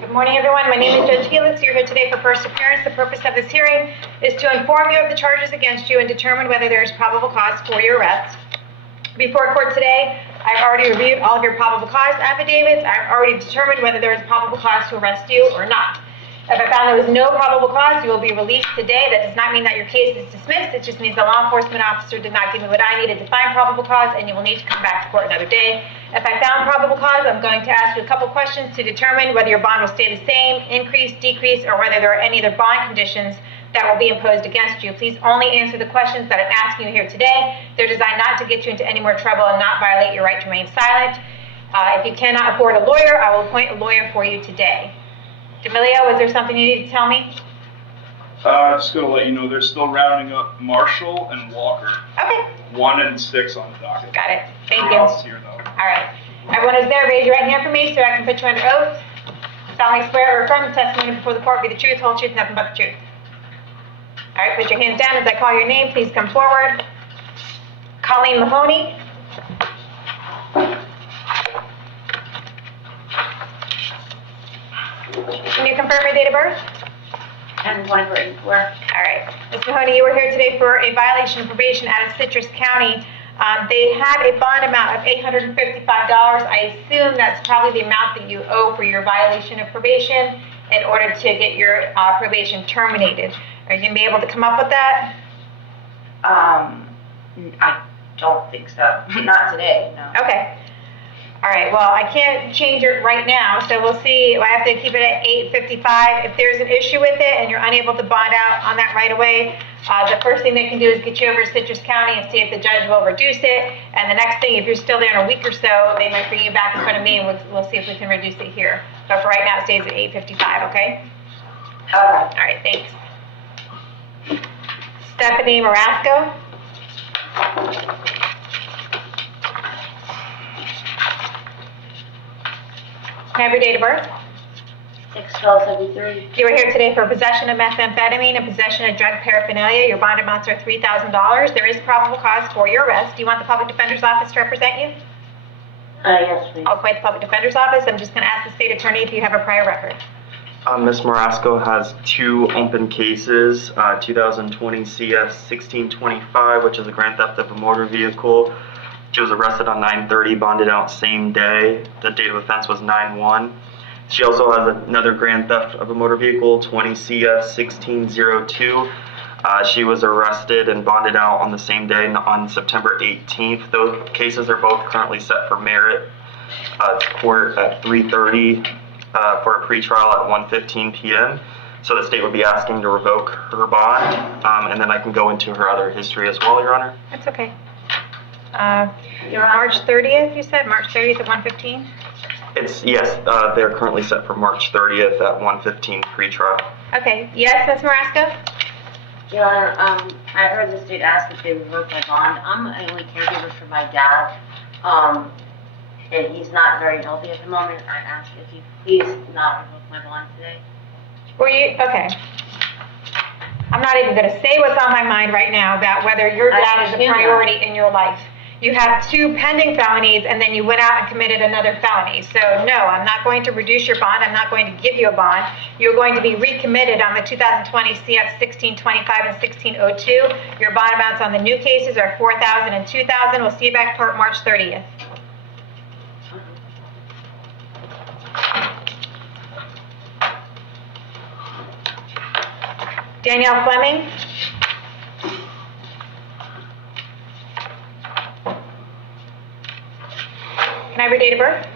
Good morning, everyone. My name is Judge Helix. You're here today for first appearance. The purpose of this hearing is to inform you of the charges against you and determine whether there is probable cause for your arrest. Before court today, I've already reviewed all of your probable cause affidavits. I've already determined whether there is probable cause to arrest you or not. If I found there was no probable cause, you will be released today. That does not mean that your case is dismissed. It just means the law enforcement officer did not give me what I needed to find probable cause, and you will need to come back to court another day. If I found probable cause, I'm going to ask you a couple questions to determine whether your bond will stay the same, increase, decrease, or whether there are any other bond conditions that will be imposed against you. Please only answer the questions that I'm asking you here today. They're designed not to get you into any more trouble and not violate your right to remain silent. If you cannot afford a lawyer, I will appoint a lawyer for you today. D'Amelio, was there something you need to tell me? Just going to let you know they're still rounding up Marshall and Walker. Okay. 1 and 6 on the docket. Got it. Thank you. Else here, though. All right. Everyone is there. Raise your right hand for me so I can put you under oath. Solemnly swear or affirm the testimony before the court be the truth, whole truth, nothing but the truth. All right. Put your hands down as I call your name. Please come forward. Colleen Mahoney. Can you confirm your date of birth? 10/24. All right. Ms. Mahoney, you were here today for a violation of probation out of Citrus County. They had a bond amount of $855. I assume that's probably the amount that you owe for your violation of probation in order to get your probation terminated. Are you going to be able to come up with that? I don't think so. Not today, no. Okay. All right, well, I can't change it right now, so we'll see. I have to keep it at $855. If there's an issue with it and you're unable to bond out on that right away, the first thing they can do is get you over to Citrus County and see if the judge will reduce it. And the next thing, if you're still there in a week or so, they might bring you back in front of me and we'll see if we can reduce it here. But for right now, it stays at $855, okay? All right, thanks. Stephanie Marasco. Can I have your date of birth? 6/12/73. You were here today for possession of methamphetamine and possession of drug paraphernalia. Your bond amounts are $3,000. There is probable cause for your arrest. Do you want the public defender's office to represent you? Yes, please. I'll appoint the public defender's office. I'm just going to ask the state attorney if you have a prior record. Ms. Marasco has 2 open cases, 2020 CF 1625, which is a grand theft of a motor vehicle. She was arrested on 9/30, bonded out same day. The date of offense was 9/1. She also has another grand theft of a motor vehicle, 20 CF 1602. She was arrested and bonded out on the same day on September 18th. Those cases are both currently set for merit. It's court at 3:30 for a pretrial at 1:15 p.m. So the state would be asking to revoke her bond, and then I can go into her other history as well, Your Honor. That's okay. March 30th, you said? March 30th at 1:15? Yes, they're currently set for March 30th at 1:15 pretrial. Okay. Yes, Ms. Marasco? Your Honor, I heard the state ask if they revoked my bond. I'm the only caregiver for my dad, and he's not very healthy at the moment. I asked if you please not revoke my bond today. Okay. I'm not even going to say what's on my mind right now about whether your dad is a priority in your life. You have 2 pending felonies, and then you went out and committed another felony. So, no, I'm not going to reduce your bond. I'm not going to give you a bond. You're going to be recommitted on the 2020 CF 1625 and 1602. Your bond amounts on the new cases are $4,000 and $2,000. We'll see you back to court March 30th. Danielle Fleming. Can I have your date of birth?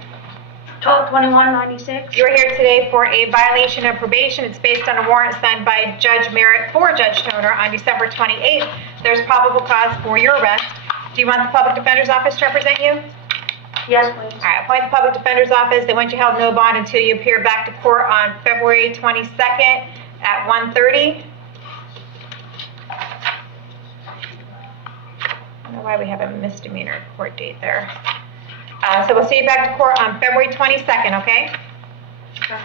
12/21/96. You are here today for a violation of probation. It's based on a warrant signed by Judge Merritt for Judge Toner on December 28th. There's probable cause for your arrest. Do you want the public defender's office to represent you? Yes, please. All right, appoint the public defender's office. They want you held no bond until you appear back to court on February 22nd at 1:30. I don't know why we have a misdemeanor court date there. So we'll see you back to court on February 22nd, okay? Sure.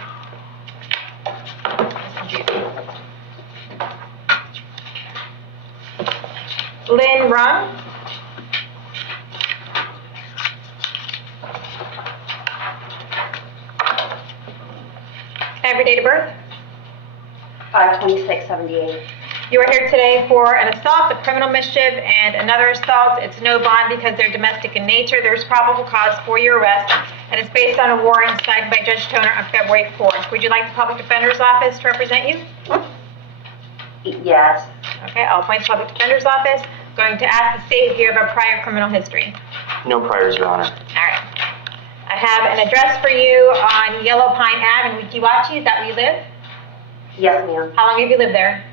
Lynn Rum. I have your date of birth? 5/26/78. You are here today for an assault, a criminal mischief, and another assault. It's no bond because they're domestic in nature. There's probable cause for your arrest, and it's based on a warrant signed by Judge Toner on February 4th. Would you like the Public Defender's Office to represent you? Yes. Okay, I'll appoint the Public Defender's Office. Going to ask the state if you have a prior criminal history. No priors, Your Honor. All right. I have an address for you on Yellow Pine Ave in Wikiwachi. Is that where you live? Yes, ma'am. How long have you lived there?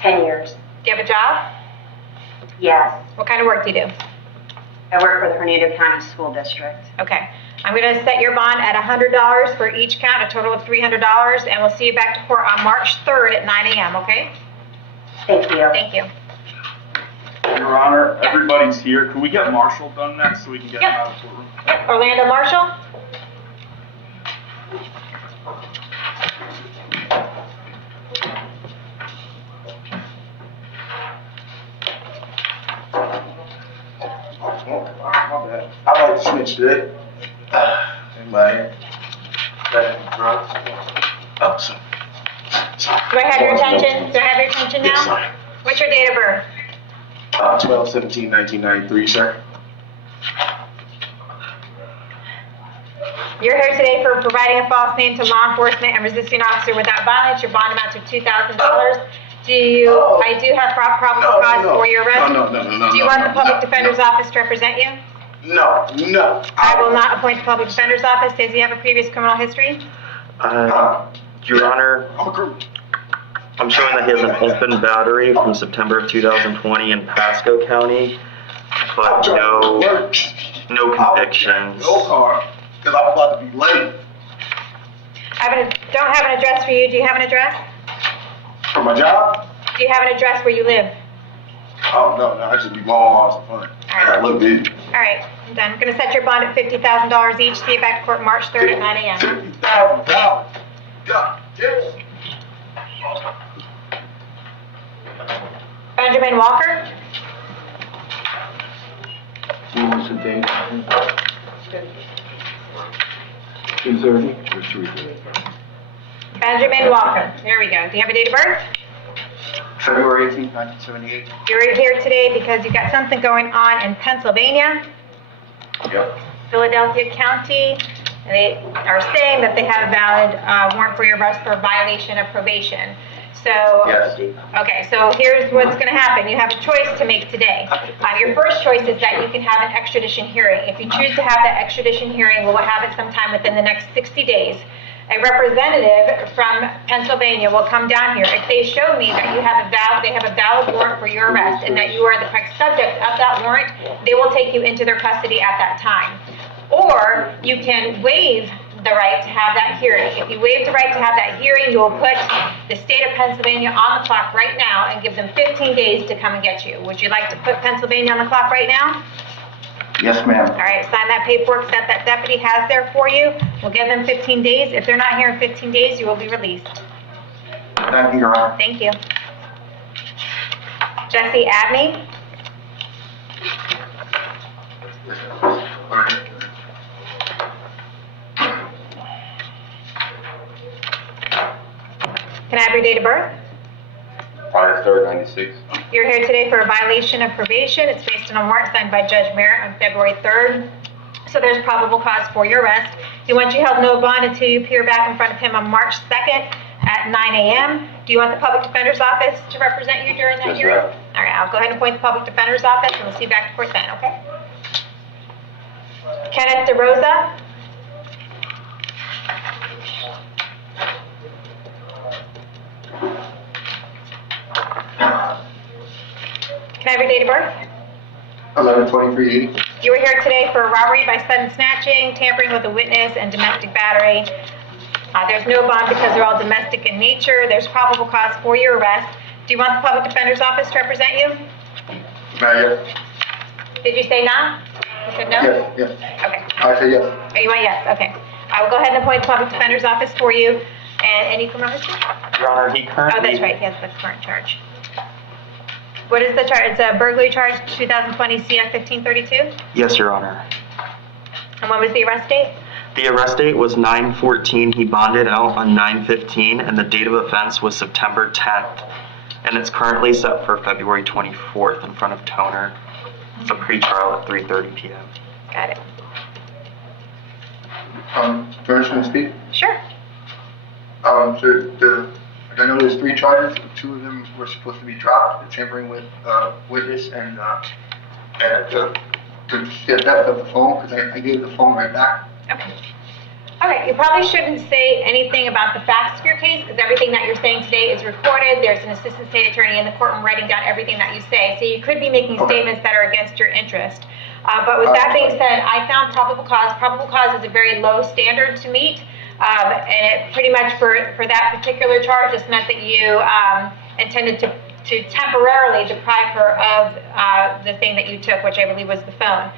10 years. Do you have a job? Yes. What kind of work do you do? I work for the Hernando County School District. Okay. I'm going to set your bond at $100 for each count, a total of $300, and we'll see you back to court on March 3rd at 9 a.m., okay? Thank you. Thank you. Your Honor, everybody's here. Can we get Marshall done next so we can get him out of the courtroom? Yep. Orlando Marshall? I like to snitch today. Anybody? Drugs? Oh, sorry. Do I have your attention? Do I have your attention Yes, now? sorry. What's your date of birth? 12/17/1993, sir. You're here today for providing a false name to law enforcement and resisting an officer without violence. Your bond amounts to $2,000. I do have probable cause for your arrest. No. Do you want the Public Defender's Office to represent you? No. I will not appoint the Public Defender's Office. Does he have a previous criminal history? Your Honor, I'm a criminal. I'm showing that he has an open battery from September of 2020 in Pasco County, but no convictions. Go hard, because I'm about to be late Don't have an address for you. Do you have an address? for my job. Do you have an address where you live? Oh, no, I just be long arms for fun. I look big. All right, I'm done. I'm going to set your bond at $50,000 each. See you back to court March 3rd at 9 a.m. $50,000. God damn. Benjamin Walker? What's the date? 2:30 or 3:30? Benjamin Walker. There we go. Do you have a date of birth? February 18th, 1978. You're here today because you've got something going on in Pennsylvania, Yep. Philadelphia County. They are saying that they have a valid warrant for your arrest for violation of probation. So, Yes. okay, so here's what's going to happen. You have a choice to make today. Your first choice is that you can have an extradition hearing. If you choose to have that extradition hearing, we'll have it sometime within the next 60 days. A representative from Pennsylvania will come down here. If they show me that they have a valid warrant for your arrest and that you are the correct subject of that warrant, they will take you into their custody at that time. Or you can waive the right to have that hearing. If you waive the right to have that hearing, you will put the state of Pennsylvania on the clock right now and give them 15 days to come and get you. Would you like to put Pennsylvania on the clock right now? Yes, ma'am. All right, sign that paperwork that deputy has there for you. We'll give them 15 days. If they're not here in 15 days, you will be released. Thank you, Your Honor. Thank you. Jesse Abney? Can I have your date of birth? August 3rd, 96. You're here today for a violation of probation. It's based on a warrant signed by Judge Merritt on February 3rd. So there's probable cause for your arrest. He wants you held no bond until you appear back in front of him on March 2nd at 9 a.m. Do you want the Public Defender's Office to represent you during that Yes, hearing? ma'am. All right, I'll go ahead and appoint the Public Defender's Office, and we'll see you back to court then, okay? Kenneth DeRosa? Can I have your date of birth? 11/23/80. You were here today for robbery by sudden snatching, tampering with a witness, and domestic battery. There's no bond because they're all domestic in nature. There's probable cause for your arrest. Do you want the Public Defender's Office to represent you? Not yet. Did you say no? You said no? Yes. Okay. I say yes. Oh, you want yes? Okay. I will go ahead and appoint the Public Defender's Office for you. And any criminal history? Your Honor, he currently... Oh, that's right. He has the current charge. What is the charge? It's a burglary charge, 2020 CF 1532? Yes, Your Honor. And when was the arrest date? The arrest date was 9/14. He bonded out on 9/15, and the date of offense was September 10th. And it's currently set for February 24th in front of Toner. It's a pretrial at 3:30 p.m. Got it. First, can I speak? Sure. So I know there's 3 charges. 2 of them were supposed to be dropped: the tampering with witness and the theft of the phone, because I gave the phone right back. Okay. Okay, you probably shouldn't say anything about the facts of your case, because everything that you're saying today is recorded. There's an assistant state attorney in the courtroom writing down everything that you say, so you could be making statements that are against your interest. But with that being said, I found probable cause. Probable cause is a very low standard to meet, and it pretty much for that particular charge just meant that you intended to temporarily deprive her of the thing that you took, which I believe was the phone.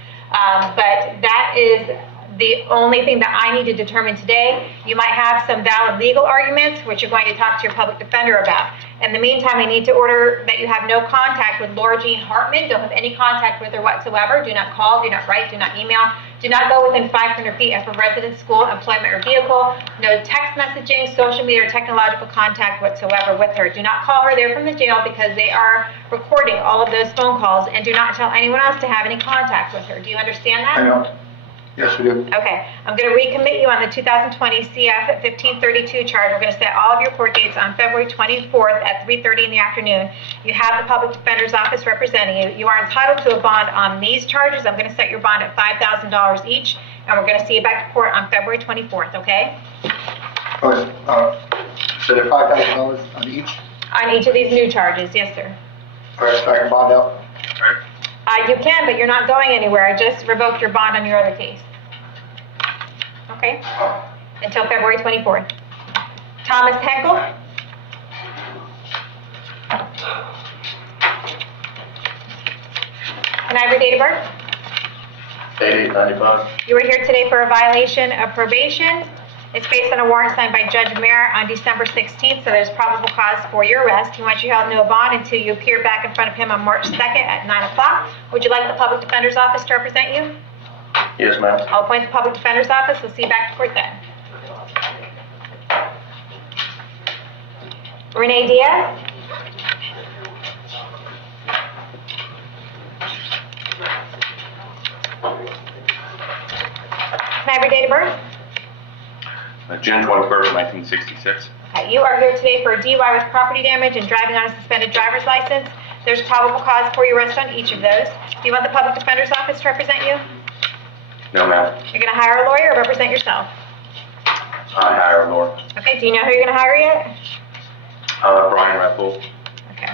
But that is the only thing that I need to determine today. You might have some valid legal arguments, which you're going to talk to your public defender about. In the meantime, I need to order that you have no contact with Laura Jean Hartman. Don't have any contact with her whatsoever. Do not call, do not write, do not email. Do not go within 500 feet of her residence, school, employment, or vehicle. No text messaging, social media, or technological contact whatsoever with her. Do not call her there from the jail, because they are recording all of those phone calls, and do not tell anyone else to have any contact with her. Do you understand that? I know. Yes, we do. Okay, I'm going to recommit you on the 2020 CF 1532 charge. We're going to set all of your court dates on February 24th at 3:30 in the afternoon. You have the public defender's office representing you. You are entitled to a bond on these charges. I'm going to set your bond at $5,000 each, and we're going to see you back to court on February 24th, okay? Okay, so they're $5,000 on each? On each of these new charges, yes, sir. All right, so I can bond out? All right. You can, but you're not going anywhere. I just revoked your bond on your other case. Okay? Until February 24th. Thomas Henkel? Can I have your date of birth? 8895. You were here today for a violation of probation. It's based on a warrant signed by Judge Merritt on December 16th, so there's probable cause for your arrest. He wants you held no bond until you appear back in front of him on March 2nd at 9 o'clock. Would you like the public defender's office to represent you? Yes, ma'am. I'll appoint the public defender's office. We'll see you back to court then. Renee Diaz? Can I have your date of birth? June 21st, 1966. Okay, you are here today for a DUI with property damage and driving on a suspended driver's license. There's probable cause for your arrest on each of those. Do you want the public defender's office to represent you? No, ma'am. You're going to hire a lawyer or represent yourself? I hire a lawyer. Okay, do you know who you're going to hire yet? Brian Raffles. Okay.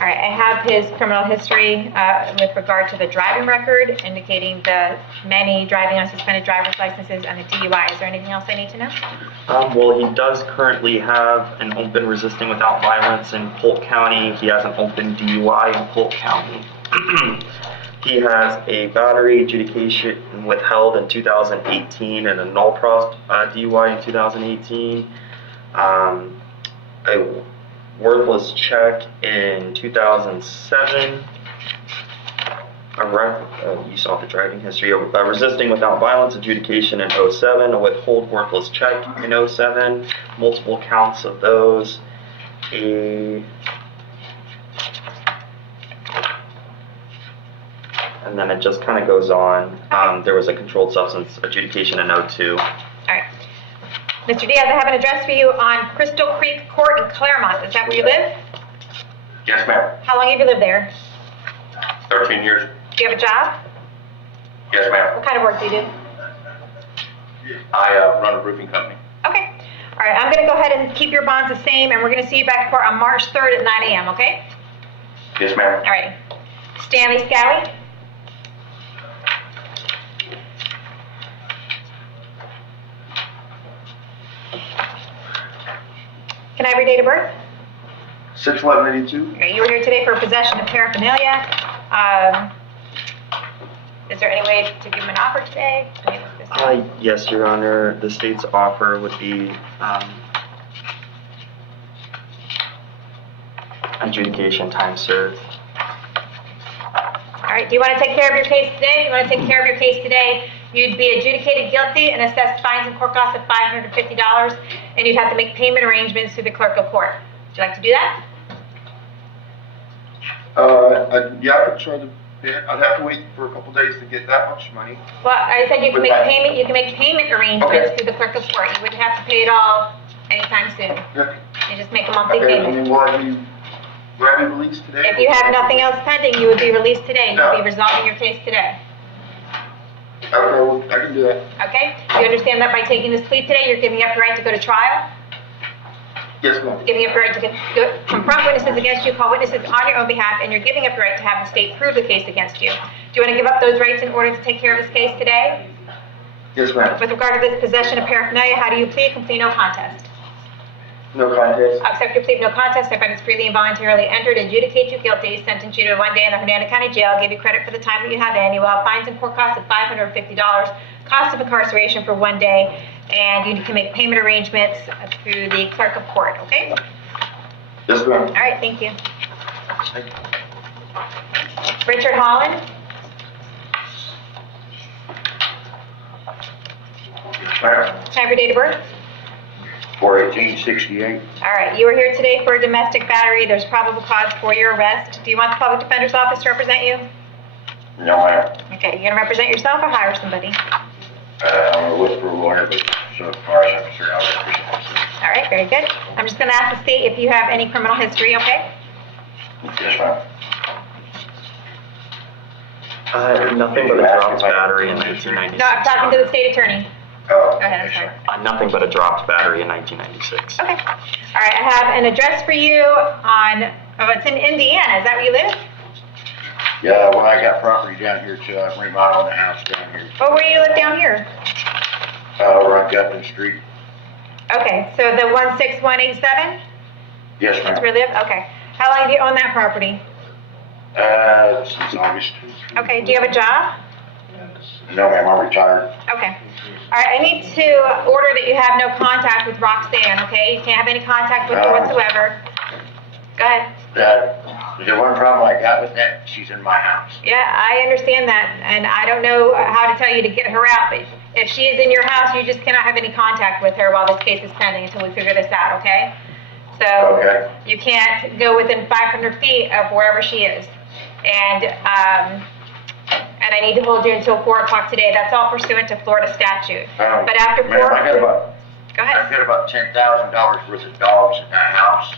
All right, I have his criminal history with regard to the driving record, indicating the many driving on suspended driver's licenses and the DUI. Is there anything else I need to know? Well, he does currently have an open resisting without violence in Polk County. He has an open DUI in Polk County. He has a battery adjudication withheld in 2018 and a null pros DUI in 2018. A worthless check in 2007. You saw the driving history. A resisting without violence adjudication in 07. A withhold worthless check in 07. Multiple counts of those. And then it just kind of goes on. There was a controlled substance adjudication in 02. All right. Mr. Diaz, I have an address for you on Crystal Creek Court in Claremont. Is that where you live? Yes, ma'am. How long have you lived there? 13 years. Do you have a job? Yes, ma'am. What kind of work do you do? I run a roofing company. Okay. All right, I'm going to go ahead and keep your bonds the same, and we're going to see you back to court on March 3rd at 9 a.m., okay? Yes, ma'am. All right. Stanley Scally? Can I have your date of birth? 6/11/82. Okay, you were here today for possession of paraphernalia. Is there any way to give him an offer today? Yes, Your Honor. The state's offer would be adjudication time served. All right, do you want to take care of your case today? You want to take care of your case today? You'd be adjudicated guilty and assessed fines and court costs of $550, and you'd have to make payment arrangements through the clerk of court. Would you like to do that? Yeah, I could try to pay it. I'd have to wait for a couple days to get that much money. Well, I said you can make Right. payment. You can make payment arrangements Okay. through the clerk of court. You wouldn't have to pay it all anytime soon. Yeah. You just make a monthly Okay, I payment. mean, will I be released today? If you have nothing else pending, you would be released today. No. You'd be resolving your case today. Okay, well, I can do that. Okay? You understand that by taking this plea today, you're giving up your right to go to trial, Yes, ma'am. giving up your right to confront witnesses against you, call witnesses on your own behalf, and you're giving up your right to have the state prove the case against you. Do you want to give up those rights in order to take care of this case today? Yes, ma'am. With regard to this possession of paraphernalia, how do you plead? Complete no contest. No contest. Accept your plea of no contest. I find it's freely and voluntarily entered, adjudicate you guilty, sentence you to 1 day in the Hernando County Jail, give you credit for the time that you have in. You will have fines and court costs of $550, cost of incarceration for 1 day, and you can make payment arrangements through the clerk of court, okay? Yes, ma'am. All right, thank you. Richard Holland? Ma'am, Time for date of birth? 4/18/68. All right, you are here today for a domestic battery. There's probable cause for your arrest. Do you want the public defender's office to represent you? No, ma'am. Okay, you gonna represent yourself or hire somebody? I'm a whisper lawyer, but so far as I'm concerned, I'll represent myself. All right, very good. I'm just gonna ask the state if you have any criminal history, okay? Yes, ma'am. Nothing but a dropped battery in 1996. No, I'm talking to the state attorney. Oh, Go ahead, I'm sorry. Nothing but a dropped battery in 1996. Okay. All right, I have an address for you on, oh, it's in Indiana. Is that where you live? Yeah, well, I got property down here too. I'm remodeling the house down here. Oh, where do you live down here? Over on Gutman Street. Okay, so the 16187? Yes, That's where ma'am. you live? Okay. How long have you owned that property? Since August. Okay, do you have a job? No, ma'am, I'm retired. Okay. All right, I need to order that you have no contact with Roxanne, okay? You can't have any contact with her whatsoever. Go ahead. The one problem I got with that, she's in my house. Yeah, I understand that, and I don't know how to tell you to get her out, but if she is in your house, you just cannot have any contact with her while this case is pending until we figure this out, okay? So Okay. you can't go within 500 feet of wherever she is. And I need to hold you until 4 o'clock today. That's all pursuant to Florida statute. But after Ma'am, 4, I got about, go I've ahead. got about $10,000 worth of dogs in that house.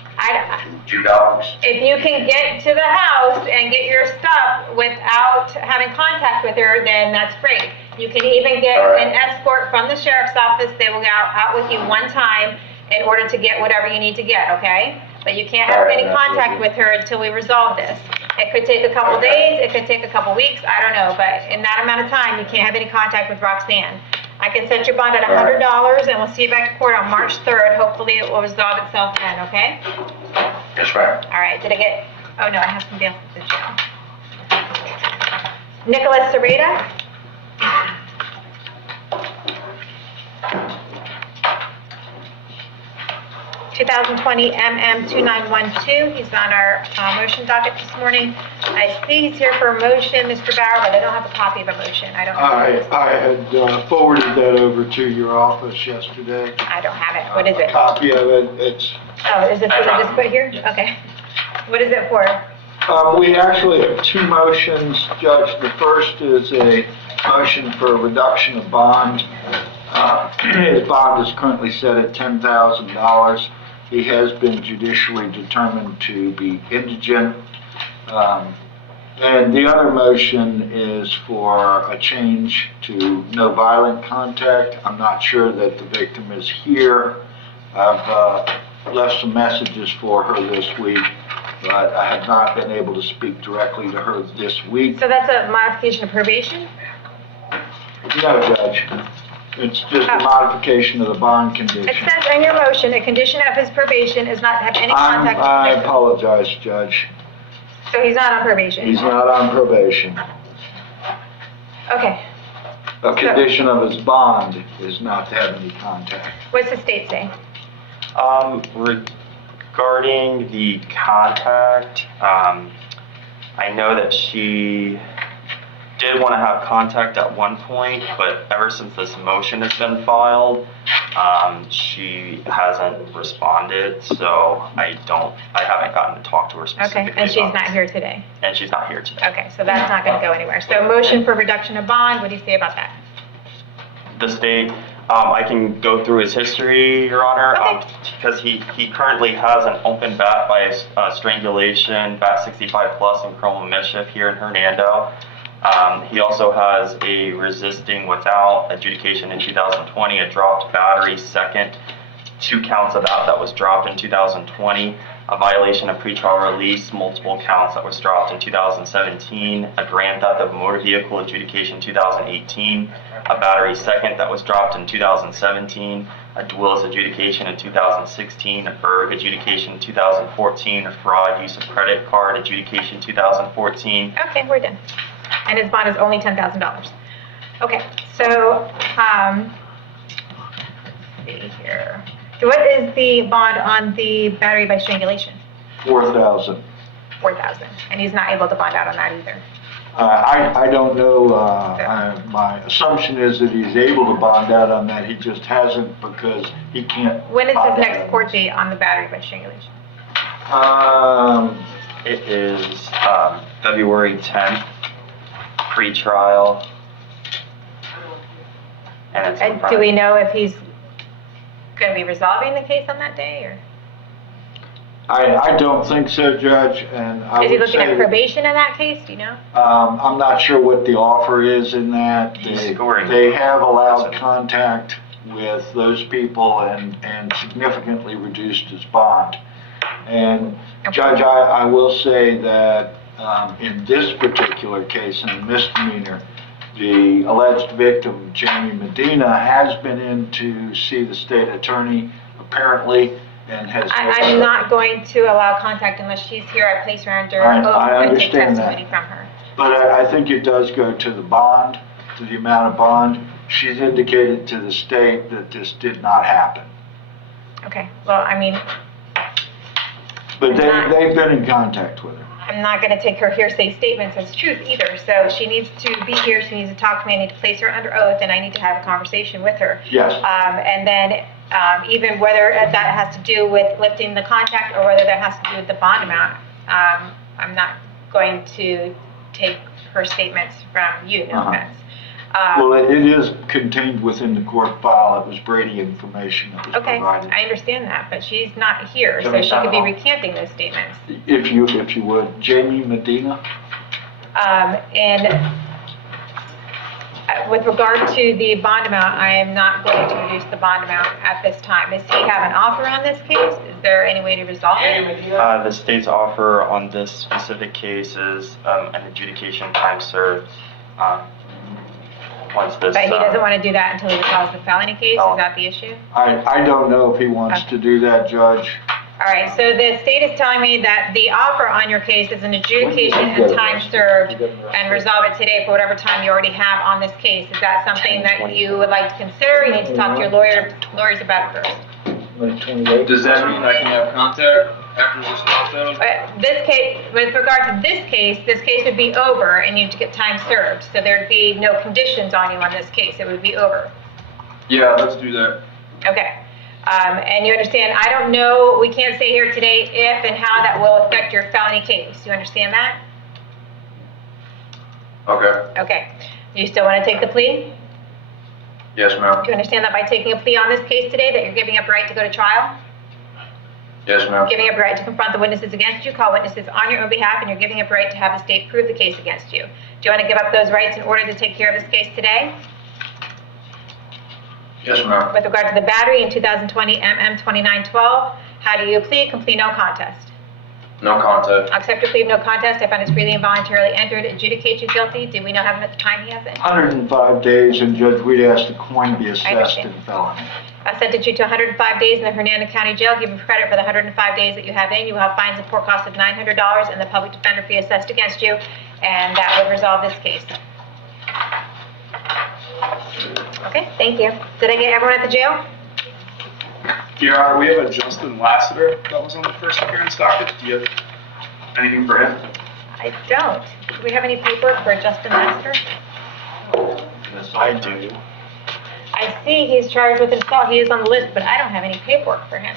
Two dogs. If you can get to the house and get your stuff without having contact with her, then that's great. You can even get All right. an escort from the sheriff's office. They will go out with you one time in order to get whatever you need to get, okay? But you can't have All right, any contact absolutely. with her until we resolve this. It could take a couple Okay. days, it could take a couple weeks, I don't know, but in that amount of time, you can't have any contact with Roxanne. I can set your bond at All right. $100, and we'll see you back in court on March 3rd. Hopefully, it will resolve itself then, okay? Yes, ma'am. All right, did I get, oh no, I have somebody else at the jail. Nicholas Sarita? (2020) MM2912. He's on our motion docket this morning. I see he's here for a motion, Mr. Bauer, but I don't have a copy of a motion. I don't have I had forwarded that over to your office yesterday. I don't have it. What is A it? copy of it. It's, Oh, is this what I just put here? Okay. What is it for? we actually have two motions, Judge. The first is a motion for a reduction of bond. His bond is currently set at $10,000. He has been judicially determined to be indigent. And the other motion is for a change to no violent contact. I'm not sure that the victim is here. I've left some messages for her this week, but I have not been able to speak directly to her this week. So that's a modification of probation? No, Judge. It's just a modification of the bond condition. It says in your motion, a condition of his probation is not to have any contact with I the victim. apologize, Judge. So he's not on probation? He's not on probation. Okay. A condition of his bond is not to have any contact. What's the state say? Regarding the contact, I know that she did want to have contact at one point, but ever since this motion has been filed, she hasn't responded, so I haven't gotten to talk to her specifically. Okay, and she's not here today. And she's not here today. Okay, so that's not going to go anywhere. So motion for reduction of bond, what do you say about that? The state, I can go through his history, Your Honor, Okay. because he currently has an open bat by strangulation, bat 65 plus, and criminal mischief here in Hernando. He also has a resisting without adjudication in 2020, a dropped battery second, 2 counts of that was dropped in 2020, a violation of pretrial release, multiple counts that was dropped in 2017, a grand theft of a motor vehicle adjudication 2018, a battery second that was dropped in 2017, a duelist adjudication in 2016, a Berg adjudication in 2014, a fraud use of credit card adjudication 2014. Okay, we're done. And his bond is only $10,000. Okay, so, let's see here. So what is the bond on the battery by strangulation? 4,000. 4,000, and he's not able to bond out on that either. I don't know, my assumption is that he's able to bond out on that, he just hasn't because he can't. When is his bond out next on court date on the battery by strangulation? It is February 10th, pre-trial. And it's And do we know if he's going to be resolving the case on that day, or I don't think so, Judge, and I is he would looking say at probation in that case? Do you know? I'm not sure what the offer is in that. They have allowed contact with those people and significantly reduced his bond. And Judge, I will say that in this particular case, in a misdemeanor, the alleged victim, Jamie Medina, has been in to see the state attorney, apparently, and has... I'm not going to allow contact unless she's here. I place her under oath and take testimony from her. But I think it does go to the bond, to the amount of bond. She's indicated to the state that this did not happen. Okay, well, I mean... But they've been in contact with her. I'm not going to take her hearsay statements as truth either, so she needs to be here, she needs to talk to me, I need to place her under oath, and I need to have a conversation with her. Yes. And then even whether that has to do with lifting the contact or whether that has to do with the bond amount, I'm not going to take her statements from you, no offense. Well, it is contained within the court file. It was Brady information that was provided. I understand that, but she's not here, so she could be recanting those statements. If you would. Jamie Medina? And with regard to the bond amount, I am not going to reduce the bond amount at this time. Does he have an offer on this case? Is there any way to resolve it? The state's offer on this specific case is an adjudication time served. Once this, But he doesn't want to do that until he resolves the felony case? Is that the issue? I don't know if he wants to do that, Judge. All right, so the state is telling me that the offer on your case is an adjudication and time served and resolve it today for whatever time you already have on this case. Is that something that you would like to consider? You need to talk to your lawyers about it first. Does that mean I can have contact after this lockdown? But this case, with regard to this case would be over and you'd get time served. So there'd be no conditions on you on this case. It would be over. Yeah, let's do that. Okay. And you understand, I don't know, we can't say here today if and how that will affect your felony case. Do you understand that? Okay. Okay. Do you still want to take the plea? Yes, ma'am. Do you understand that by taking a plea on this case today that you're giving up right to go to trial? Yes, ma'am. Giving up right to confront the witnesses against you, call witnesses on your own behalf, and you're giving up right to have the state prove the case against you. Do you want to give up those rights in order to take care of this case today? Yes, ma'am. With regard to the battery in 2020 MM 2912, how do you plead? Complete no contest. No contest. I'll accept your plea of no contest. I find it's freely and voluntarily entered. Adjudicate you guilty. Do we know how much time he has in? 105 days, and Judge, we'd ask the coin be assessed understand. in felony. I sentence you to 105 days in the Hernando County Jail. Give you credit for the 105 days that you have in. You will have fines and court costs of $900 and the public defender fee assessed against you, and that would resolve this case. Okay, thank you. Did I get everyone at the jail? Your Honor, we have a Justin Lassiter that was on the first appearance docket. Do you have anything for him? I don't. Do we have any paperwork for Justin Lester? Yes, I do. I see he's charged with assault. He is on the list, but I don't have any paperwork for him.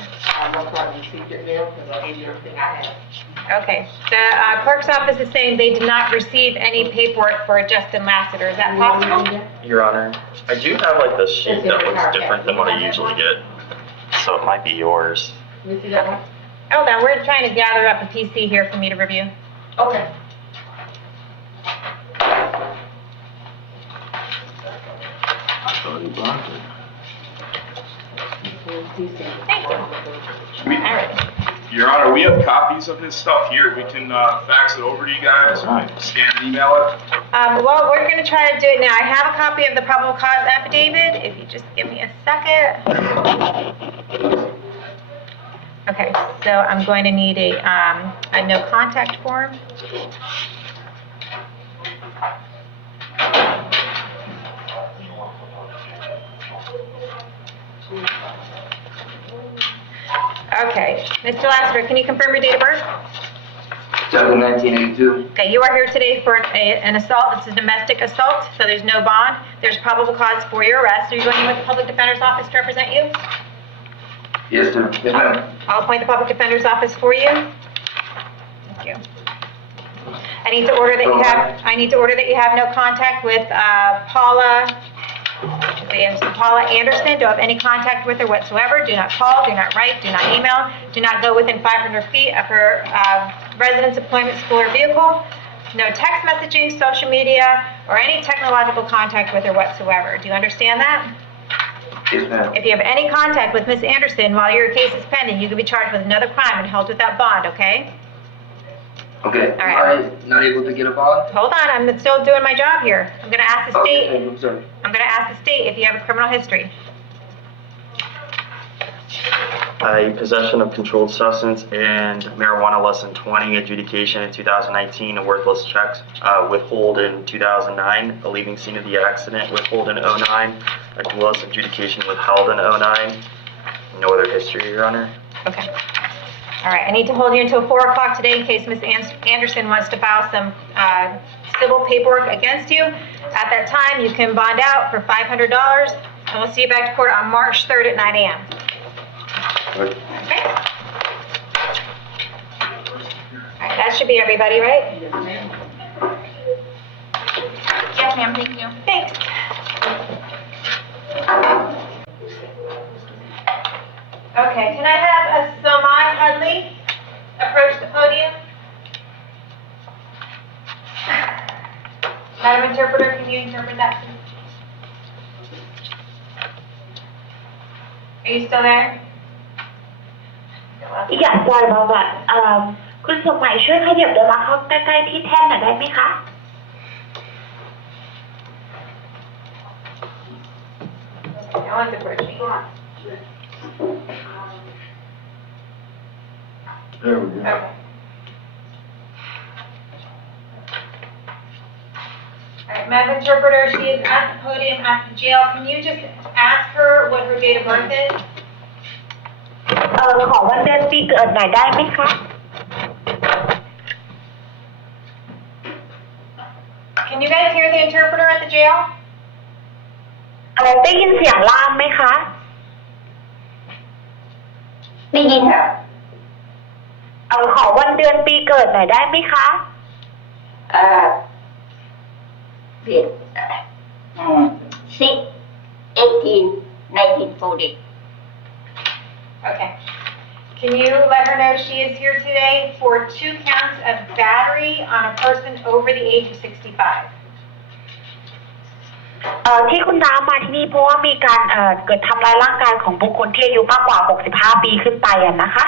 Okay, the clerk's office is saying they did not receive any paperwork for Justin Lassiter. Is that possible? Your Honor, I do have like this sheet that looks different than what I usually get, so it might be yours. Oh, now we're trying to gather up a PC here for me to review. Okay. I thought he blocked it. Thank you. All right. Your Honor, we have copies of his stuff here. We can fax it over to you guys, Right. scan and email it. Well, we're going to try to do it now. I have a copy of the probable cause affidavit. If you just give me a second. Okay, so I'm going to need a no contact form. Okay, Mr. Lassiter, can you confirm your date of birth? 1982. Okay, you are here today for an assault. It's a domestic assault, so there's no bond. There's probable cause for your arrest. Are you going with the public defender's office to represent you? Yes, sir. Yes, ma'am. I'll appoint the public defender's office for you. Thank you. I need to order that you have no contact with Paula Anderson. Don't have any contact with her whatsoever. Do not call, do not write, do not email. Do not go within 500 feet of her residence, employment, school, or vehicle. No text messaging, social media, or any technological contact with her whatsoever. Do you understand that? Yes, ma'am. If you have any contact with Ms. Anderson while your case is pending, you could be charged with another crime and held without bond, okay? Okay. All right. Am I not able to get a bond? Hold on, I'm still doing my job here. I'm going to ask the state. Okay, I'm sorry. I'm going to ask the state if you have a criminal history. Possession of controlled substance and marijuana less than 20, adjudication in 2019, a worthless checks, withhold in 2009, a leaving scene of the accident, withhold in 09, a duelist adjudication withheld in 09. No other history, Your Honor. Okay. All right, I need to hold you until 4 o'clock today in case Ms. Anderson wants to file some civil paperwork against you. At that time, you can bond out for $500, and we'll see you back to court on March 3rd at 9 a.m. Right. Okay? All right, that should be everybody, right? Yes, ma'am, thank you. Thanks. Okay, can I have Somai Hudley approach the podium? Madam Interpreter, can you interpret that, please? Are you still there? Yeah, sorry about that. คุณสมัยช่วยขยับเดินมาเข้าใกล้ๆที่แท่นหน่อยได้ไหมคะ I want the bridging. There we go. Okay. All right, Madam Interpreter, she is at the podium at the jail. Can you just ask her what her date of birth is? ขอวันเดือนปีเกิดหน่อยได้ไหมคะ Can you guys hear the interpreter at the jail? ได้ยินเสียงล่ามไหมคะได้ยินค่ะขอวันเดือนปีเกิดหน่อยได้ไหมคะ6, 18, 1940. Okay. Can you let her know she is here today for 2 counts of battery on a person over the age of 65? ที่คุณน้ามาที่นี่เพราะว่ามีการเกิดทำร้ายร่างกายของบุคคลที่อายุมากกว่า65ปีขึ้นไปนะคะ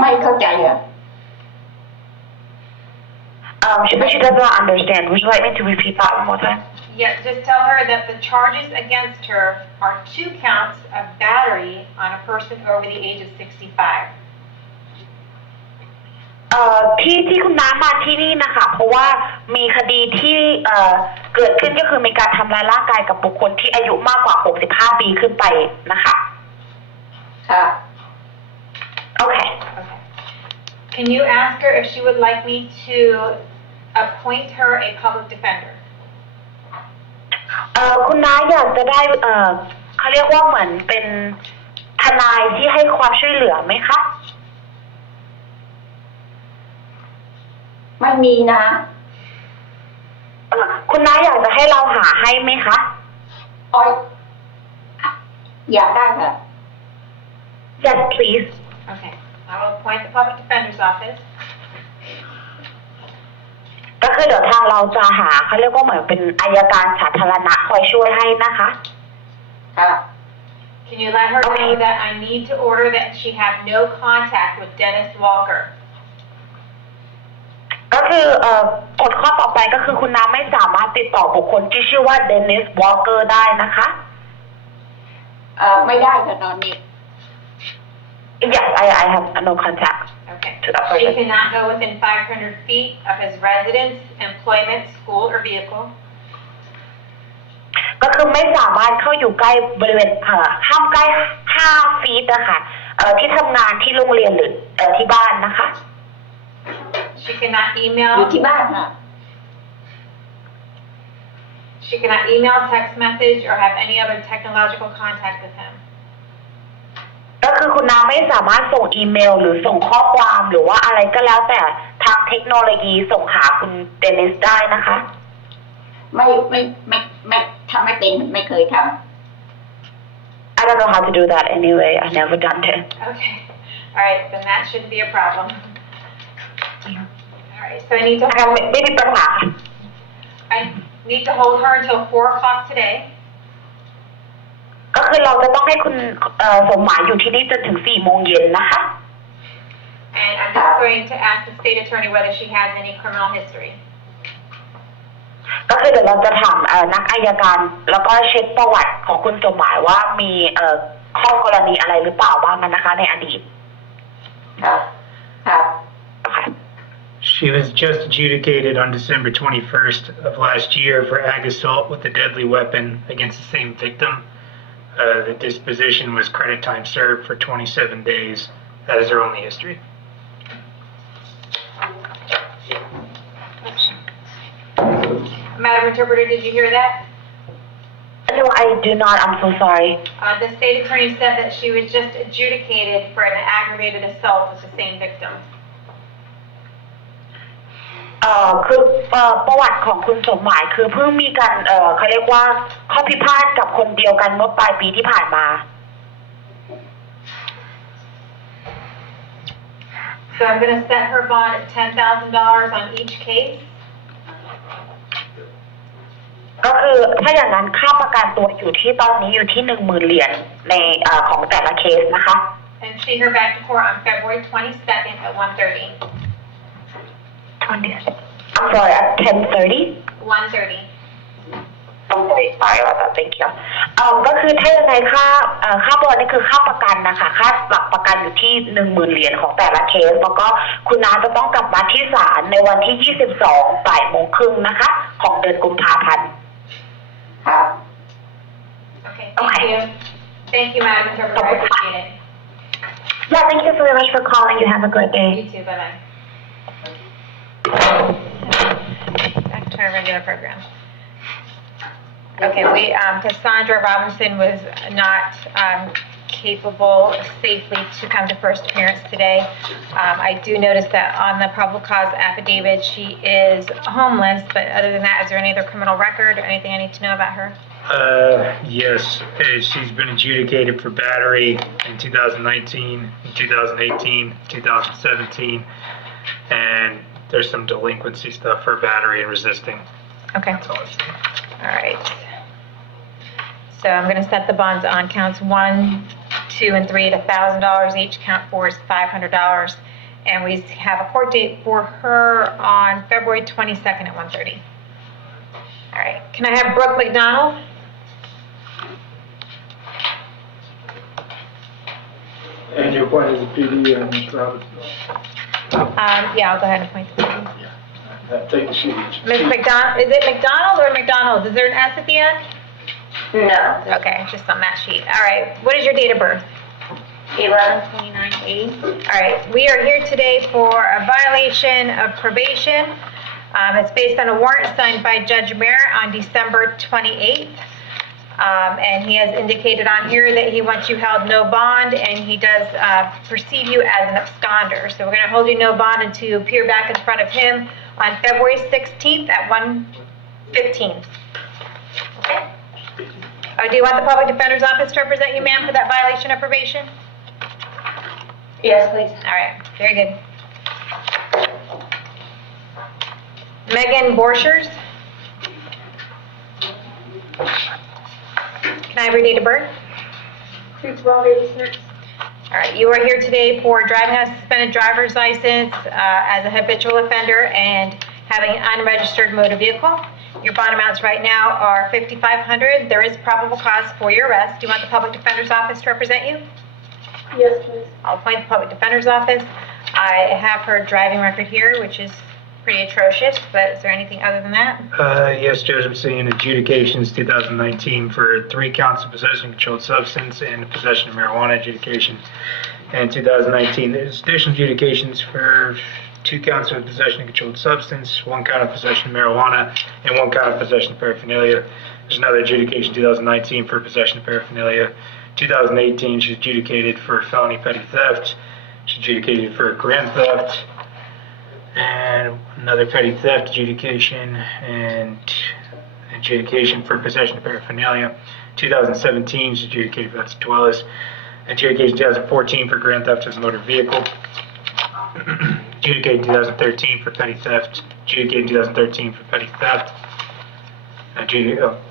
ไม่เข้าใจอ่ะ she does not understand. Would you like me to repeat that one more time? Yes, just tell her that the charges against her are 2 counts of battery on a person over the age of 65. ที่คุณน้ามาที่นี่นะคะเพราะว่ามีคดีที่เกิดขึ้นก็คือมีการทำร้ายร่างกายกับบุคคลที่อายุมากกว่า65ปีขึ้นไปนะคะ ค่ะ Okay. Can you ask her if she would like me to appoint her a public defender? คุณน้าอยากจะได้เขาเรียกว่าเหมือนเป็นทนายที่ให้ความช่วยเหลือไหมคะ ไม่มีนะ คุณน้าอยากจะให้เราหาให้ไหมคะ อ๋ออยากได้ค่ะ Yes please Okay, I will appoint the public defender's office. ก็คือเดี๋ยวทางเราจะหาเขาเรียกว่าเหมือนเป็นอัยการสาธารณะคอยช่วยให้นะคะ ค่ะ Can you let her know that I need to order that she have no contact with Dennis Walker? ก็คือกฎข้อต่อไปก็คือคุณน้าไม่สามารถติดต่อบุคคลที่ชื่อว่าเดนิสวอลเกอร์ได้นะคะ ไม่ได้ค่ะตอนนี้ Yes I have no contact Okay. to that She person cannot go within 500 feet of his residence, employment, school, or vehicle. ก็คือไม่สามารถเข้าอยู่ใกล้บริเวณห้ามใกล้5 ฟีตนะคะที่ทำงานที่โรงเรียนหรือที่บ้านนะคะ She cannot email. อยู่ที่บ้านค่ะ She cannot email, text message, or have any other technological contact with him. ก็คือคุณน้าไม่สามารถส่งอีเมลหรือส่งข้อความหรือว่าอะไรก็แล้วแต่ทางเทคโนโลยีส่งหาคุณเดนิสได้นะคะ ไม่ทำไม่เป็นไม่เคยท I don't know how to do that anyway I never done it Okay. All right, then that shouldn't be a problem. All right, so I need to ไม่มีปัญหา I need to hold her until 4 o'clock today. ก็คือเราจะต้องให้คุณสมหมายอยู่ที่นี่จนถึง4 โมงเย็นนะคะ And I'm just going to ask the state attorney whether she has any criminal history. ก็คือเดี๋ยวเราจะถามนักอัยการแล้วก็เช็คประวัติของคุณสมหมายว่ามีข้อกรณีอะไรหรือเปล่าบ้างนะคะในอดีต ำครับครับ Okay. She was just adjudicated on December 21st of last year for ag assault with a deadly weapon against the same victim. The disposition was credit time served for 27 days. That is her only history. Madam Interpreter, did you hear that? No, I do not. I'm so sorry. The state attorney said that she was just adjudicated for an aggravated assault with the same victim. คือประวัติของคุณสมหมายคือเพิ่งมีการเขาเรียกว่าข้อพิพาทกับคนเดียวกันเมื่อปลายปีที่ผ่านมา So I'm going to set her bond at $10,000 on each case. ก็คือถ้าอย่างนั้นค่าประกันตัวอยู่ที่ตอนนี้อยู่ที่ 10,000 เหรียญในของแต่ละเคสนะคะ And see her back to court on February 22nd at 1:30. I'm sorry at 10:30 1:30. sorry about that thank you ก็คือถ้ายังไงค่าบอลนี่คือค่าประกันนะคะค่าหลักประกันอยู่ที่ 10,000 เหรียญของแต่ละเคสแล้วก็คุณน้าจะต้องกลับมาที่ศาลในวันที่ 22 บ่ายโมงครึ่งนะคะของเดือนกุมภาพันธ์ ครับ Okay, thank you. Thank you, Madam Interpreter. I appreciate it. Yeah thank you very much for calling you have a great day You too. Bye-bye. Back to our regular program. Okay, Cassandra Robinson was not capable safely to come to first appearance today. I do notice that on the probable cause affidavit, she is homeless, but other than that, is there any other criminal record or anything I need to know about her? Yes, she's been adjudicated for battery in 2019, 2018, 2017, and there's some delinquency stuff for battery and resisting. Okay. That's all I see. All right. So I'm going to set the bonds on counts 1, 2, and 3 at $1,000 each. Count 4 is $500. And we have a court date for her on February 22nd at 1:30. All right. Can I have Brooke McDonald? And your point is a PD and Ms. Robinson. Yeah, I'll go ahead and appoint the PD. Take the seat. Ms. McDonald, is it McDonald or McDonald? Is there an S at the end? No. Okay, just on that sheet. All right. What is your date of birth? 1129A. All right, we are here today for a violation of probation. It's based on a warrant signed by Judge Mayer on December 28th. And he has indicated on here that he wants you held no bond, and he does perceive you as an absconder. So we're going to hold you no bond until you appear back in front of him on February 16th at 1:15. Okay? Do you want the Public Defender's Office to represent you, ma'am, for that violation of probation? Yes, please. All right, very good. Megan Borchers. Can I have your date of birth? 2/12/86. All right, you are here today for driving a suspended driver's license as a habitual offender and having an unregistered motor vehicle. Your bond amounts right now are $5,500. There is probable cause for your arrest. Do you want the Public Defender's Office to represent you? Yes, please. I'll appoint the Public Defender's Office. I have her driving record here, which is pretty atrocious, but is there anything other than that? Yes, Judge, I'm seeing adjudications 2019 for 3 counts of possession of controlled substance and possession of marijuana adjudication. And 2019, there's additional adjudications for 2 counts of possession of controlled substance, 1 count of possession of marijuana, and 1 count of possession of paraphernalia. There's another adjudication 2019 for possession of paraphernalia. 2018, she's adjudicated for felony petty theft. She's adjudicated for grand theft. And another petty theft adjudication and adjudication for possession of paraphernalia. 2017, she's adjudicated for that's Dwellis. Adjudication 2014 for grand theft of a motor vehicle. Adjudicated 2013 for petty theft. Adjudicated 2013 for petty theft.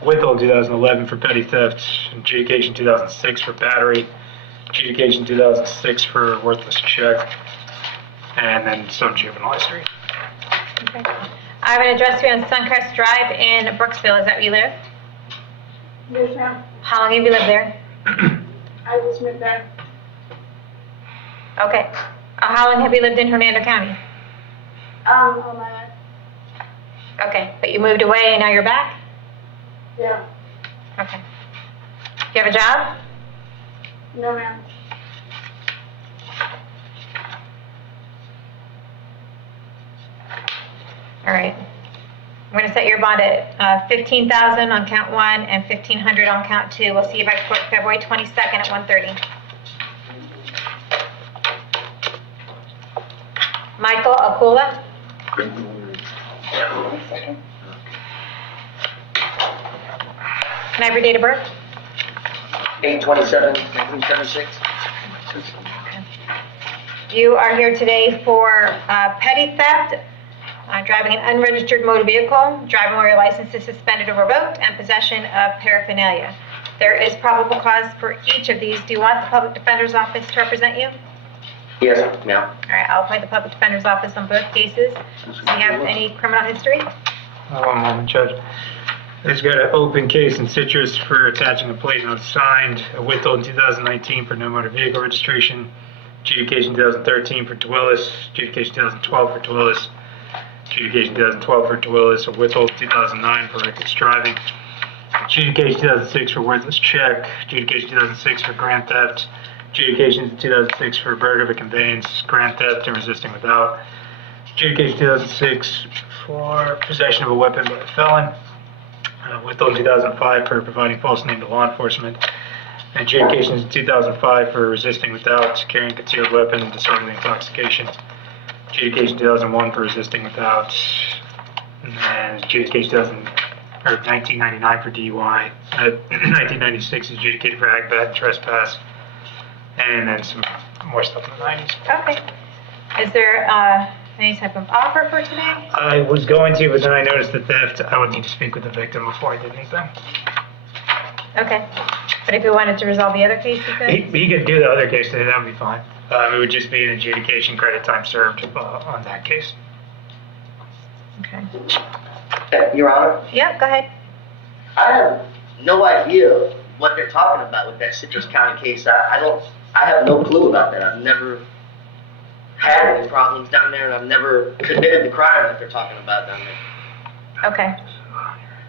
Withhold 2011 for petty theft. Adjudication 2006 for battery. Adjudication 2006 for worthless check. And then some juvenile history. Okay. I have an address here on Suncrest Drive in Brooksville. Is that where you live? Yes, ma'am. How long have you lived there? I just moved back. Okay. How long have you lived in Hernando County? All my life. Okay, but you moved away and now you're back? Yeah. Okay. Do you have a job? No, ma'am. All right. I'm going to set your bond at $15,000 on count 1 and $1,500 on count 2. We'll see you by February 22nd at 1:30. Michael Akula. Can I have your date of birth? 8/27/1976. You are here today for petty theft, driving an unregistered motor vehicle, driving where your license is suspended or revoked, and possession of paraphernalia. There is probable cause for each of these. Do you want the Public Defender's Office to represent you? Yes, ma'am. All right, I'll appoint the Public Defender's Office on both cases. Do you have any criminal history? One moment, Judge. There's got an open case in Citrus for attaching a plate not signed, a withhold in 2019 for no motor vehicle registration, adjudication 2013 for Dwellis, adjudication 2012 for Dwellis, adjudication 2012 for Dwellis, a withhold 2009 for reckless driving, adjudication 2006 for worthless check, adjudication 2006 for grand theft, adjudication 2006 for burglary of a conveyance, grand theft and resisting without, adjudication 2006 for possession of a weapon by a felon, withhold 2005 for providing false name to law enforcement, adjudications in 2005 for resisting without, carrying concealed weapon, and disorderly intoxication, adjudication 2001 for resisting without, and adjudication 1999 for DUI, 1996 is adjudicated for agbat and trespass, and then some more stuff in the 90s. Okay. Is there any type of offer for today? I was going to, but then I noticed the theft. I would need to speak with the victim before I did anything. Okay. But if you wanted to resolve the other case, you could? He could do the other case today, that would be fine. It would just be an adjudication credit time served on that case. Okay. Your Honor, Yep, go ahead. I have no idea what they're talking about with that Citrus County case. I have no clue about that. I've never had any problems down there, and I've never committed the crime that they're talking about down there. Okay.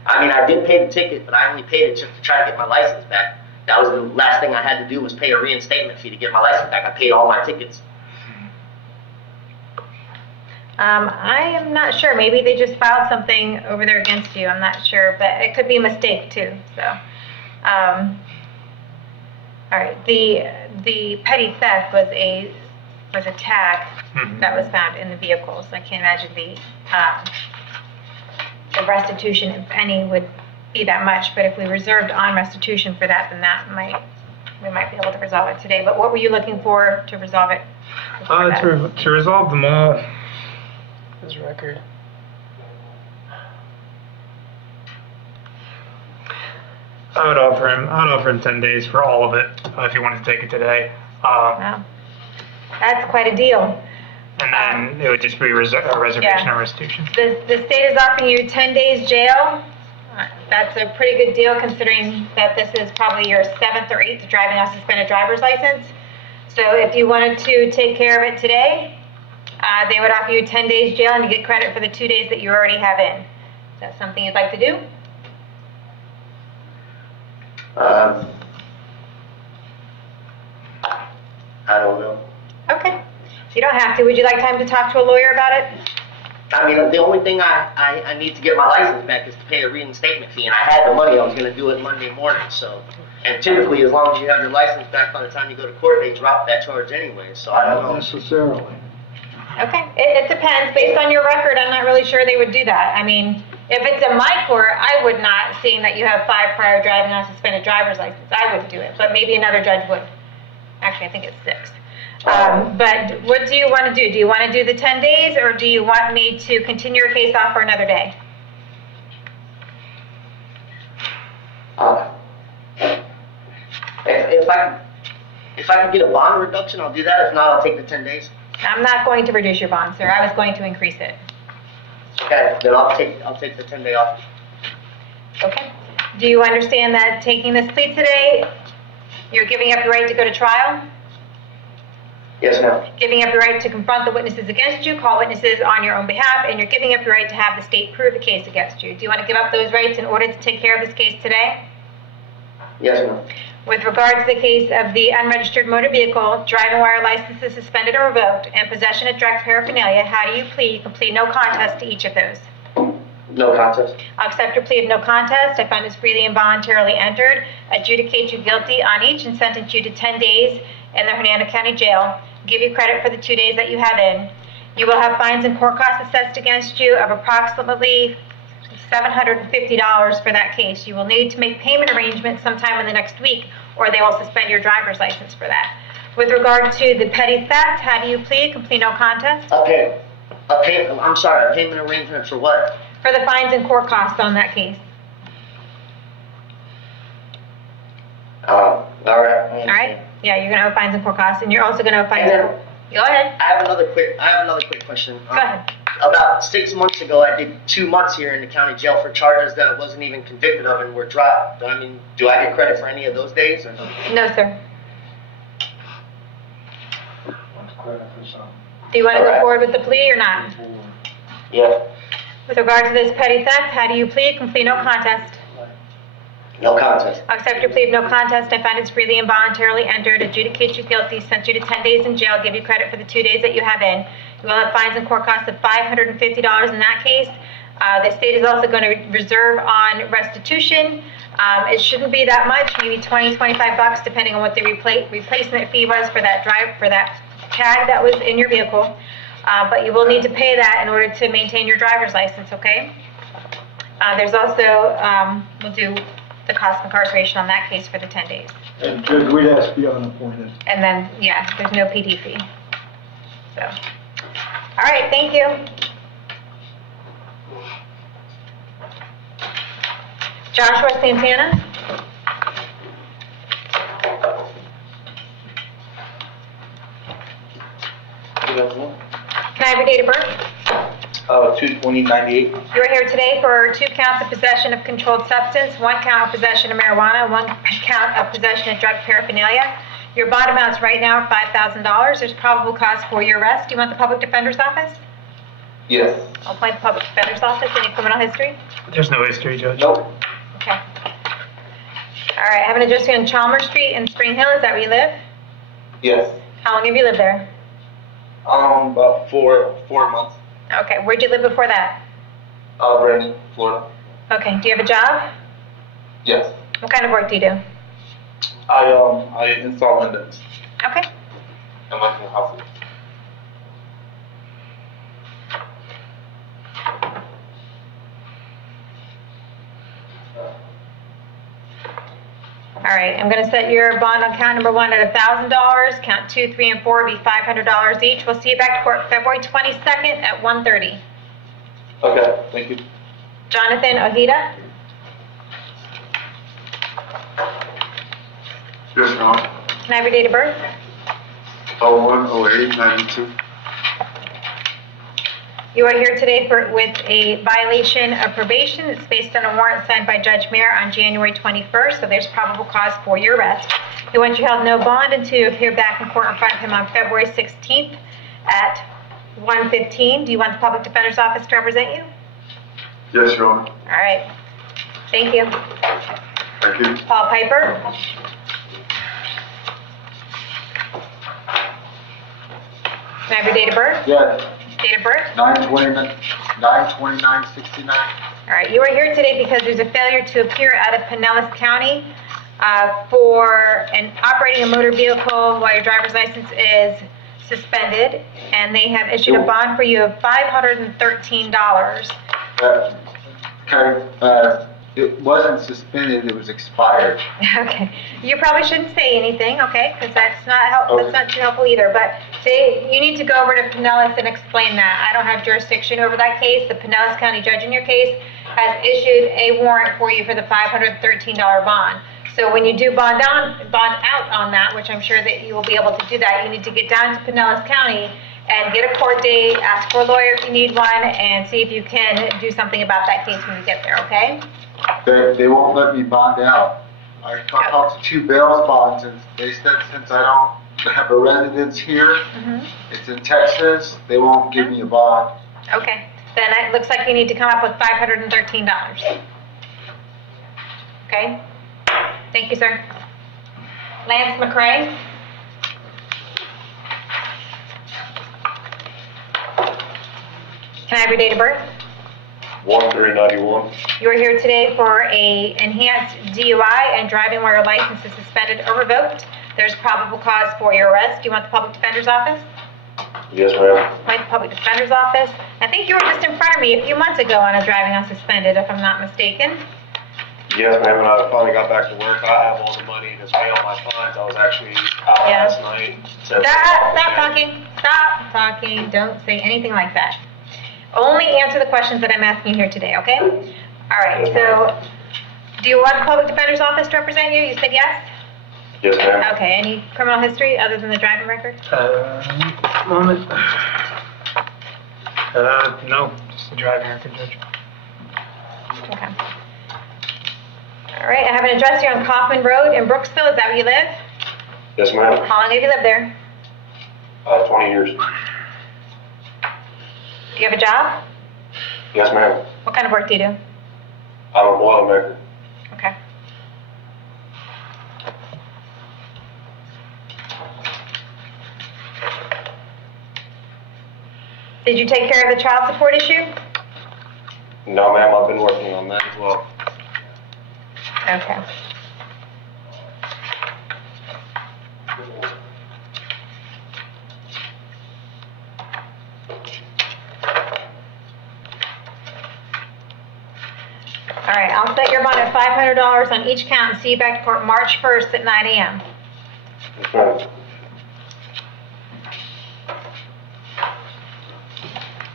I mean, I did pay the ticket, but I only paid it just to try to get my license back. That was the last thing I had to do was pay a reinstatement fee to get my license back. I paid all my tickets. I am not sure. Maybe they just filed something over there against you. I'm not sure, but it could be a mistake too. So, all right. The petty theft was a tag that was found in the vehicles. I can't imagine the restitution, if any, would be that much. But if we reserved on restitution for that, then we might be able to resolve it today. But what were you looking for to resolve it? To resolve them all. His record. I would offer him 10 days for all of it if he wanted to take it today. Wow. That's quite a deal. And then it would just be a reservation or restitution. The state is offering you 10 days jail. That's a pretty good deal considering that this is probably your 7th or 8th driving on suspended driver's license. So if you wanted to take care of it today, they would offer you 10 days jail and you get credit for the 2 days that you already have in. Is that something you'd like to do? I don't know. Okay. You don't have to. Would you like time to talk to a lawyer about it? I mean, the only thing I need to get my license back is to pay a reinstatement fee, and I had the money. I was going to do it Monday morning, so. And typically, as long as you have your license back by the time you go to court, they drop that charge anyway, so I don't know. Not necessarily. Okay. It depends. Based on your record, I'm not really sure they would do that. I mean, if it's in my court, I would not, seeing that you have 5 prior driving on suspended driver's license, I wouldn't do it, but maybe another judge would. Actually, I think it's 6. But what do you want to do? Do you want to do the 10 days, or do you want me to continue your case off for another day? If I can get a bond reduction, I'll do that. If not, I'll take the 10 days. I'm not going to reduce your bond, sir. I was going to increase it. Okay, then I'll take the 10 day off. Okay. Do you understand that taking this plea today, you're giving up your right to go to trial? Yes, ma'am. Giving up your right to confront the witnesses against you, call witnesses on your own behalf, and you're giving up your right to have the state prove the case against you. Do you want to give up those rights in order to take care of this case today? Yes, ma'am. With regard to the case of the unregistered motor vehicle, driving while your license is suspended or revoked, and possession of drug paraphernalia, how do you plead? You can plead no contest to each of those. No contest. I'll accept your plea of no contest. I find it's freely and voluntarily entered, adjudicate you guilty on each, and sentence you to 10 days in the Hernando County Jail. Give you credit for the 2 days that you have in. You will have fines and court costs assessed against you of approximately $750 for that case. You will need to make payment arrangements sometime in the next week, or they will suspend your driver's license for that. With regard to the petty theft, how do you plead? You can plead no contest. A payment arrangement for what? For the fines and court costs on that case. All right. All right? Yeah, you're going to owe fines and court costs, and you're also going to owe fines. Go ahead. I have another quick question. Go ahead. About 6 months ago, I did 2 months here in the county jail for charges that I wasn't even convicted of and were dropped. Do I get credit for any of those days? Or no? No, sir. Do you want to go forward with the plea or not? Yeah. With regard to this petty theft, how do you plead? You can plead no contest. No contest. I'll accept your plea of no contest. I find it's freely and voluntarily entered, adjudicate you guilty, sent you to 10 days in jail, give you credit for the 2 days that you have in. You will have fines and court costs of $550 in that case. The state is also going to reserve on restitution. It shouldn't be that much, maybe $20, $25, depending on what the replacement fee was for that tag that was in your vehicle. But you will need to pay that in order to maintain your driver's license, okay? There's also, we'll do the cost of incarceration on that case for the 10 days. And Judge, we'd ask to be unappointed. And then, yeah, there's no PD fee. So, all right, thank you. Joshua Santana. Can I have your date of birth? 2/20/98. You are here today for 2 counts of possession of controlled substance, 1 count of possession of marijuana, 1 count of possession of drug paraphernalia. Your bond amounts right now are $5,000. There's probable cause for your arrest. Do you want the public defender's office? Yes. I'll appoint the public defender's office. Any criminal history? There's no history, Judge. Nope. Okay. All All right, I have an address here on Chalmers Street in Spring Hill. Is that where you live? Yes. How long have you lived there? About 4 months. Okay, where'd you live before that? Brandon, Florida. Okay, do you have a job? Yes. What kind of work do you do? I install windows Okay. in my houses. All right, I'm going to set your bond on count number 1 at $1,000. Count 2, 3, and 4 will be $500 each. We'll see you back to court February 22nd at 1:30. Okay, thank you. Jonathan Ojeda? Yes, Your Honor. Can I have your date of birth? 01/08/92. You are here today with a violation of probation. It's based on a warrant signed by Judge Mayer on January 21st, so there's probable cause for your arrest. He wants you held no bond until you appear back in court in front of him on February 16th at 1:15. Do you want the Public Defender's Office to represent you? Yes, Your Honor. All right. Thank you. Thank you. Paul Piper? Can I have your date of birth? Yes, Date of birth? 9/29/69. All right, you are here today because there's a failure to appear out of Pinellas County for operating a motor vehicle while your driver's license is suspended, and they have issued a bond for you of $513. Okay, it wasn't suspended, it was expired. Okay, you probably shouldn't say anything, okay, because that's not too helpful either, but you need to go over to Pinellas and explain that. I don't have jurisdiction over that case. The Pinellas County judge in your case has issued a warrant for you for the $513 bond. So when you do bond out on that, which I'm sure that you will be able to do that, you need to get down to Pinellas County and get a court date, ask for a lawyer if you need one, and see if you can do something about that case when you get there, okay? They won't let me bond out. I talked to 2 bail bonds, and they said since I don't have a residence here, it's in Texas, they won't give me a bond. Okay, then it looks like you need to come up with $513. Okay? Thank you, sir. Lance McCray? Can I have your date of birth? 1/3/91. You are here today for a enhanced DUI and driving while your license is suspended or revoked. There's probable cause for your arrest. Do you want the Public Defender's Office? Yes, ma'am. Point the Public Defender's Office. I think you were just in front of me a few months ago on a driving unsuspended, if I'm not mistaken. Yes, ma'am, and I finally got back to work. I have all the money to pay all my fines. I was actually out last night. Stop talking. Stop talking. Don't say anything like that. Only answer the questions that I'm asking here today, okay? All right, so do you want the Public Defender's Office to represent you? You said yes? Yes, ma'am. Okay, any criminal history other than the driving record? Moment. No, just the driving record, Judge. Okay. All right, I have an address here on Kaufman Road in Brooksville. Is that where you live? Yes, ma'am. How long have you lived there? 20 years. Do you have a job? Yes, ma'am. What kind of work do you do? I'm a boilermaker. Okay. Did you take care of the child support issue? No, ma'am, I've been working on that as well. Okay. All right, I'll set your bond at $500 on each count and see you back to court March 1st at 9 a.m. Yes, ma'am.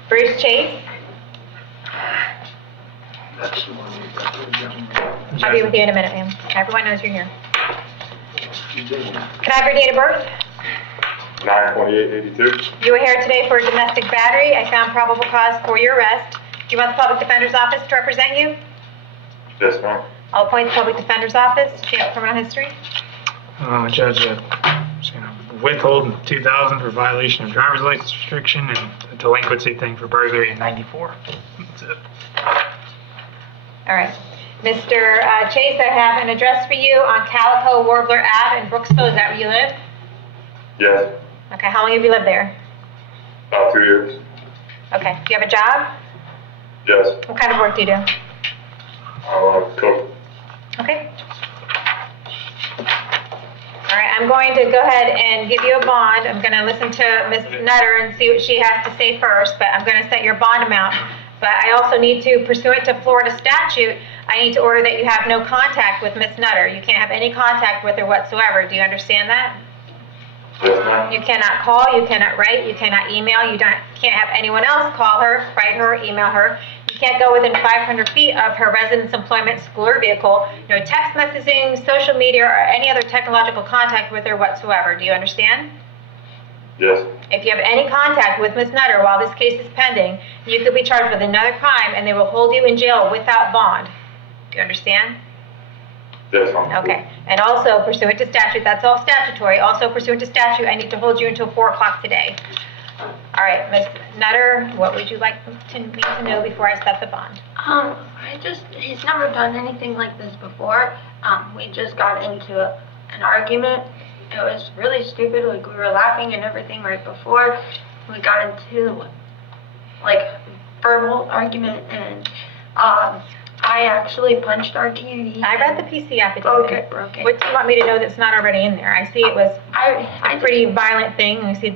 Bruce Chase? I'll be with you in a minute, ma'am. Everyone knows you're here. Can I have your date of birth? 9/28/82. You were here today for a domestic battery. I found probable cause for your arrest. Do you want the Public Defender's Office to represent you? Yes, ma'am. I'll appoint the Public Defender's Office. Do you have criminal history? Judge, withhold in 2000 for violation of driver's license restriction and a delinquency thing for burglary in 94. That's it. All right. Mr. Chase, I have an address for you on Calico Warbler Ave in Brooksville. Is that where you live? Yes, Okay, how long have you lived there? about 2 years. Okay, do you have a job? Yes, What kind of work do you do? cook. Okay. All right, I'm going to go ahead and give you a bond. I'm going to listen to Ms. Nutter and see what she has to say first, but I'm going to set your bond amount. But I also need to, pursuant to Florida statute, I need to order that you have no contact with Ms. Nutter. You can't have any contact with her whatsoever. Do you understand that? Yes, ma'am. You cannot call, you cannot write, you cannot email, can't have anyone else call her, write her, email her. You can't go within 500 feet of her residence, employment, school, or vehicle. No text messaging, social media, or any other technological contact with her whatsoever. Do you understand? Yes. If you have any contact with Ms. Nutter while this case is pending, you could be charged with another crime and they will hold you in jail without bond. Do you understand? Yes, ma'am. Okay. And also pursuant to statute, that's all statutory. Also pursuant to statute, I need to hold you until 4 o'clock today. All right, Ms. Nutter, what would you like me to know before I set the bond? He's never done anything like this before. We just got into an argument. It was really stupid, like we were laughing and everything right before. We got into like verbal argument and I actually punched our TV. I read the PC affidavit. Okay. What do you want me to know that's not already in there? I see it was a pretty violent thing. You see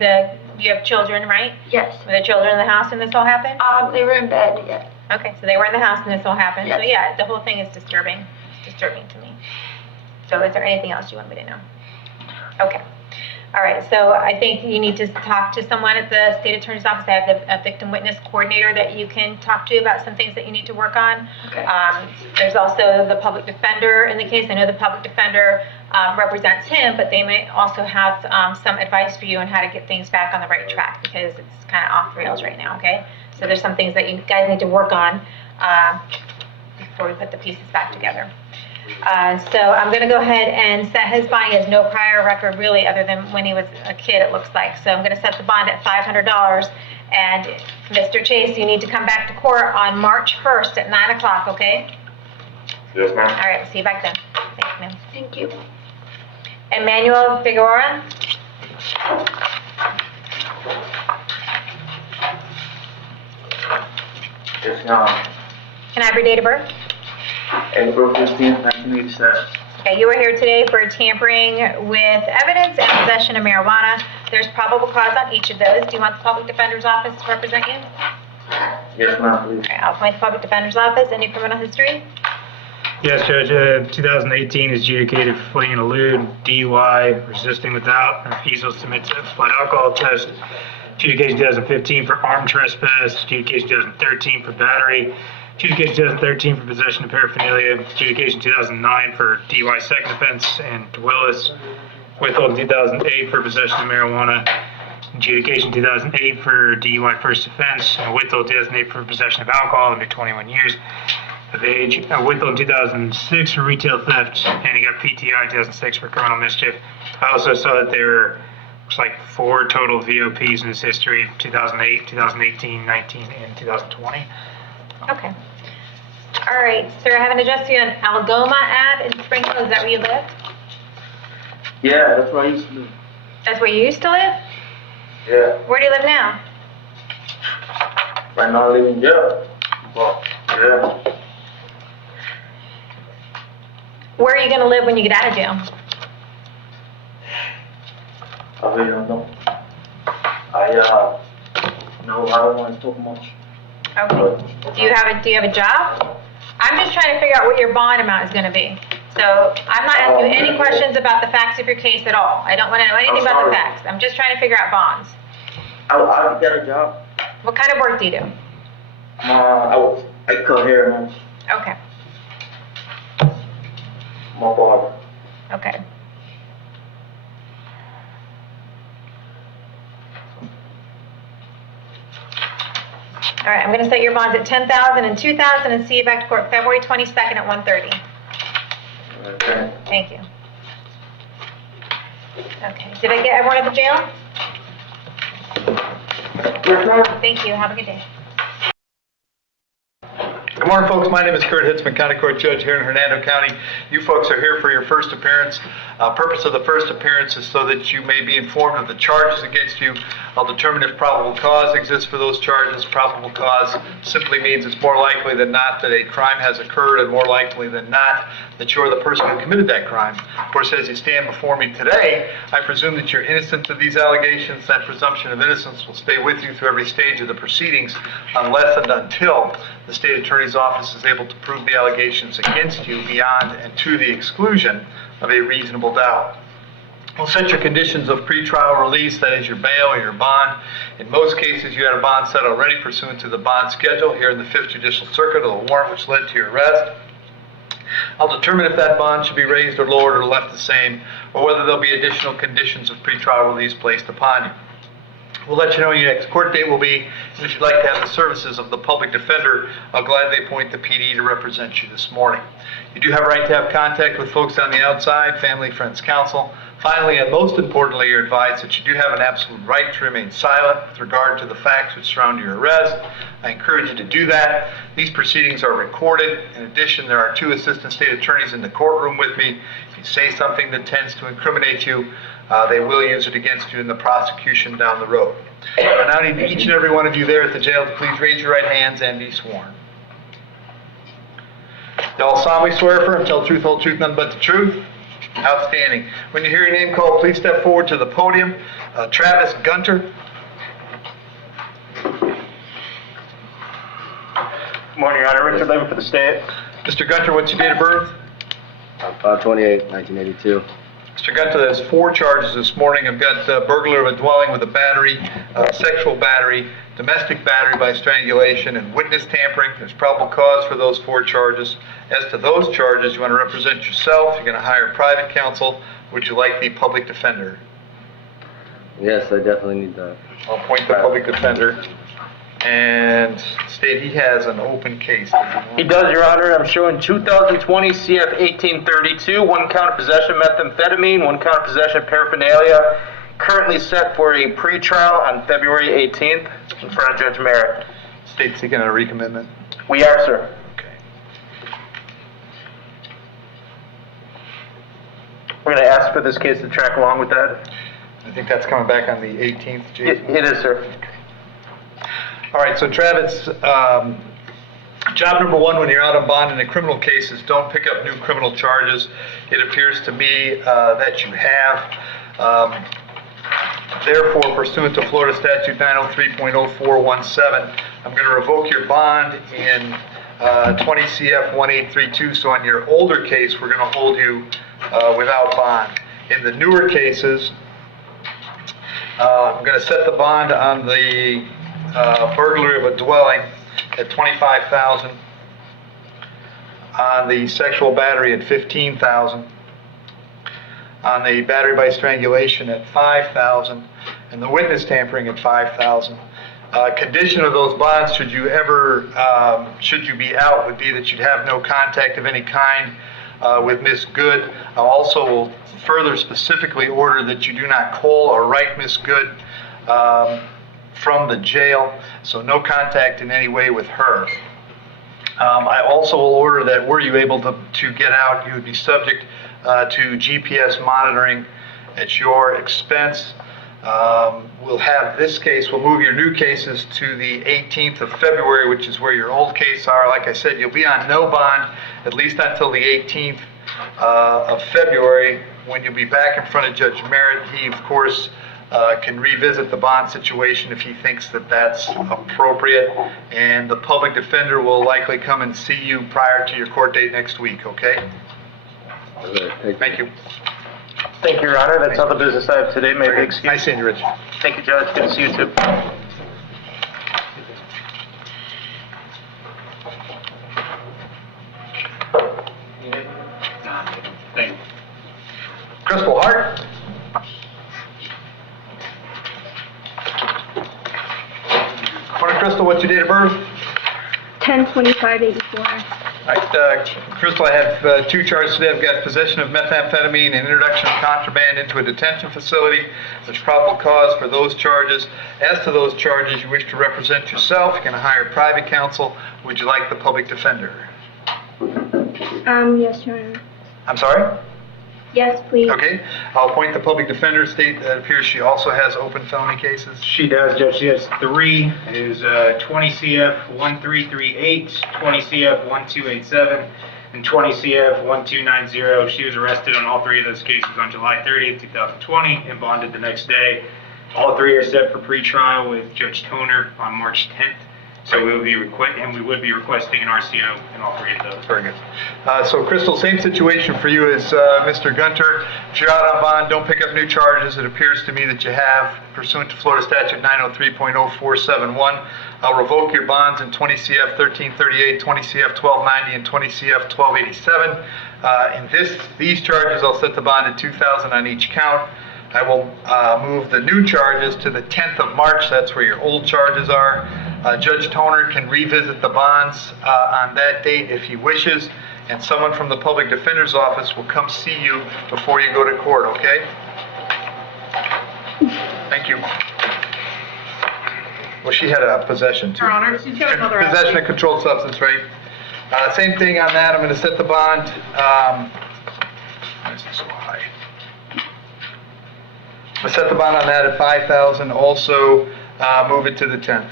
you have children, right? Yes. Were the children in the house when this all happened? They were in bed, yeah. Okay, so they were in the house when this all happened. Yes. So yeah, the whole thing is disturbing. It's disturbing to me. So is there anything else you want me to know? Okay. All right, so I think you need to talk to someone at the state attorney's office. I have a victim witness coordinator that you can talk to about some things that you need to work on. Okay. There's also the public defender in the case. I know the public defender represents him, but they may also have some advice for you on how to get things back on the right track because it's kind of off the rails right now, okay? So there's some things that you guys need to work on before we put the pieces back together. So I'm going to go ahead and set his bond. He has no prior record really other than when he was a kid, it looks like. So I'm going to set the bond at $500. And Mr. Chase, you need to come back to court on March 1st at 9 o'clock, okay? Yes, ma'am. All right, we'll see you back then. Thanks, ma'am. Thank you. Emmanuel Figueroa? Yes, ma'am. Can I have your date of birth? April 15th, 1987. Okay, you were here today for tampering with evidence and possession of marijuana. There's probable cause on each of those. Do you want the public defender's office to represent you? Yes, ma'am, please. Okay, I'll appoint the public defender's office. Any criminal history? Yes, Judge. 2018 is adjudicated for fleeing and elude, DUI, resisting without, and refusal to submit to a blood alcohol test. Adjudication 2015 for armed trespass. Adjudication 2013 for battery. Adjudication 2013 for possession of paraphernalia. Adjudication 2009 for DUI second offense and Willis. Withhold 2008 for possession of marijuana. Adjudication 2008 for DUI first offense. And withhold 2008 for possession of alcohol under 21 years of age. Withhold 2006 for retail theft. And he got PTI 2006 for criminal mischief. I also saw that there were like 4 total VOPs in his history: 2008, 2018, 19, and 2020. Okay. All right, sir, I have an address for you on Algoma Ave in Springfield. Is that where you live? Yeah, that's where I used to live. That's where you used to live? Yeah. Where do you live now? Right now I live in jail. But, yeah. Where are you going to live when you get out of jail? I really don't know. No, I don't want to talk much. Okay. Do you have a job? I'm just trying to figure out what your bond amount is going to be. So I'm not asking you any questions about the facts of your case at all. I don't want to know anything about the facts. I'm just trying to figure out bonds. I get a job. What kind of work do you do? I cut hair, man. Okay. My barber. Okay. All right, I'm going to set your bonds at $10,000 and $2,000 and see you back to court February 22nd at 1:30. Okay. Thank you. Okay, did I get everyone at the jail? Yes, ma'am. Thank you, have a good day. Good morning, folks. My name is Kurt Hitzman, County Court Judge here in Hernando County. You folks are here for your first appearance. Purpose of the first appearance is so that you may be informed of the charges against you. I'll determine if probable cause exists for those charges. Probable cause simply means it's more likely than not that a crime has occurred, and more likely than not that you're the person who committed that crime. Of course, as you stand before me today, I presume that you're innocent of these allegations. That presumption of innocence will stay with you through every stage of the proceedings unless and until the state attorney's office is able to prove the allegations against you beyond and to the exclusion of a reasonable doubt. We'll set your conditions of pretrial release, that is your bail or your bond. In most cases, you had a bond set already pursuant to the bond schedule here in the 5th Judicial Circuit of the warrant which led to your arrest. I'll determine if that bond should be raised or lowered or left the same, or whether there'll be additional conditions of pretrial release placed upon you. We'll let you know when your next court date will be, and if you'd like to have the services of the public defender, I'll gladly appoint the PD to represent you this morning. You do have a right to have contact with folks on the outside, family, friends, counsel. Finally, and most importantly, you're advised that you do have an absolute right to remain silent with regard to the facts which surround your arrest. I encourage you to do that. These proceedings are recorded. In addition, there are 2 assistant state attorneys in the courtroom with me. If you say something that tends to incriminate you, they will use it against you in the prosecution down the road. I now need each and every one of you there at the jail to please raise your right hands and be sworn. Do all solemnly swear affirm, tell the truth, whole truth, nothing but the truth? Outstanding. When you hear your name called, please step forward to the podium. Travis Gunter. Good morning, Your Honor. Richard Levin for the state. Mr. Gunter, what's your date of birth? 5/28/1982. Mr. Gunter, there's 4 charges this morning. I've got burglary of a dwelling with a battery, sexual battery, domestic battery by strangulation, and witness tampering. There's probable cause for those 4 charges. As to those charges, you want to represent yourself. You're going to hire private counsel. Would you like the public defender? Yes, I definitely need that. I'll appoint the public defender and state he has an open case. He does, Your Honor. I'm showing 2020 CF 1832, 1 count of possession of methamphetamine, 1 count of possession of paraphernalia, currently set for a pretrial on February 18th in front of Judge Merritt. State seeking a recommitment? We are, sir. We're going to ask for this case to track along with that. I think that's coming back on the 18th, Jason? It is, sir. All right, so Travis, job number 1 when you're out on bond in a criminal case is don't pick up new criminal charges. It appears to me that you have. Therefore, pursuant to Florida Statute 903.0417, I'm going to revoke your bond in 20 CF 1832. So on your older case, we're going to hold you without bond. In the newer cases, I'm going to set the bond on the burglary of a dwelling at $25,000, on the sexual battery at $15,000, on the battery by strangulation at $5,000, and the witness tampering at $5,000. Condition of those bonds, should you be out, would be that you'd have no contact of any kind with Miss Good. I also will further specifically order that you do not call or write Miss Good from the jail, so no contact in any way with her. I also will order that were you able to get out, you would be subject to GPS monitoring at your expense. We'll have this case, we'll move your new cases to the 18th of February, which is where your old case are. Like I said, you'll be on no bond at least until the 18th of February, when you'll be back in front of Judge Merritt. He, of course, can revisit the bond situation if he thinks that that's appropriate, and the public defender will likely come and see you prior to your court date next week, okay? Thank you. Thank you, Your Honor. That's all the business I have today. May I be excused? Nice seeing you, Rich. Thank you, Judge. Good to see you, too. Crystal Hart. Morning, Crystal. What's your date of birth? 10/25/84. All right, Crystal, I have two charges today. I've got possession of methamphetamine and introduction of contraband into a detention facility. There's probable cause for those charges. As to those charges, you wish to represent yourself, you can hire private counsel. Would you like the public defender? Yes, Your Honor. I'm sorry? Yes, please. Okay, I'll appoint the public defender. State that appears she also has open felony cases. She does, Judge. She has three. It is 20 CF 1338, 20 CF 1287, and 20 CF 1290. She was arrested on all three of those cases on July 30th, 2020, and bonded the next day. All three are set for pretrial with Judge Toner on March 10th. So we would be requesting an RCO in all three of those. Very good. So, Crystal, same situation for you as Mr. Gunter. If you're out on bond, don't pick up new charges. It appears to me that you have, pursuant to Florida Statute 903.0471. I'll revoke your bonds in 20 CF 1338, 20 CF 1290, and 20 CF 1287. In these charges, I'll set the bond at $2,000 on each count. I will move the new charges to the 10th of March. That's where your old charges are. Judge Toner can revisit the bonds on that date if he wishes, and someone from the public defender's office will come see you before you go to court, okay? Thank you. Well, she had a possession too. Your Honor, she's got another Possession of controlled substance, right? Same thing on that. I'm going to set the bond. Why is it so high? I'm going to set the bond on that at $5,000. Also, move it to the 10th.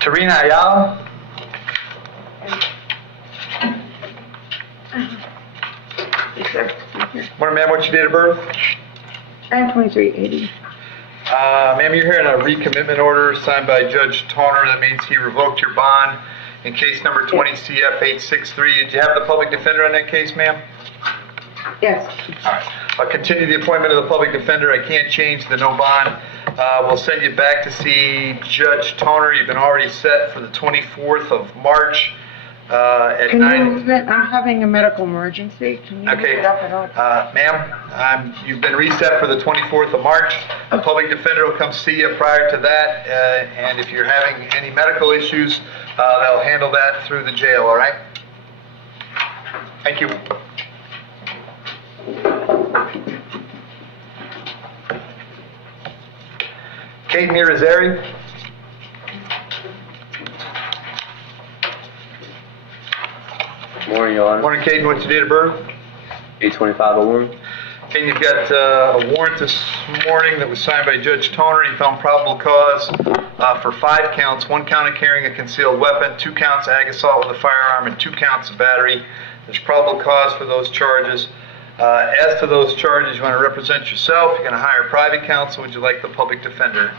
Tarina Ayala. Morning, ma'am. What's your date of birth? I'm 2380. Ma'am, you're here in a recommitment order signed by Judge Toner. That means he revoked your bond in case number 20 CF 863. Did you have the public defender on that case, ma'am? Yes. All right. I'll continue the appointment of the public defender. I can't change the no bond. We'll send you back to see Judge Toner. You've been already set for the 24th of March at Can 9. you move it? I'm having a medical emergency. Can you move Okay. it up at all? Ma'am, you've been reset for the 24th of March. A public defender will come see you prior to that, and if you're having any medical issues, they'll handle that through the jail, all right? Thank you. Kate Mirazeri. Morning, Your Honor. Morning, Kate. What's your date of birth? 82501. Okay, you've got a warrant this morning that was signed by Judge Toner. He found probable cause for 5 counts, 1 count of carrying a concealed weapon, 2 counts of ag assault with a firearm, and 2 counts of battery. There's probable cause for those charges. As to those charges, you want to represent yourself. You're going to hire private counsel. Would you like the public defender?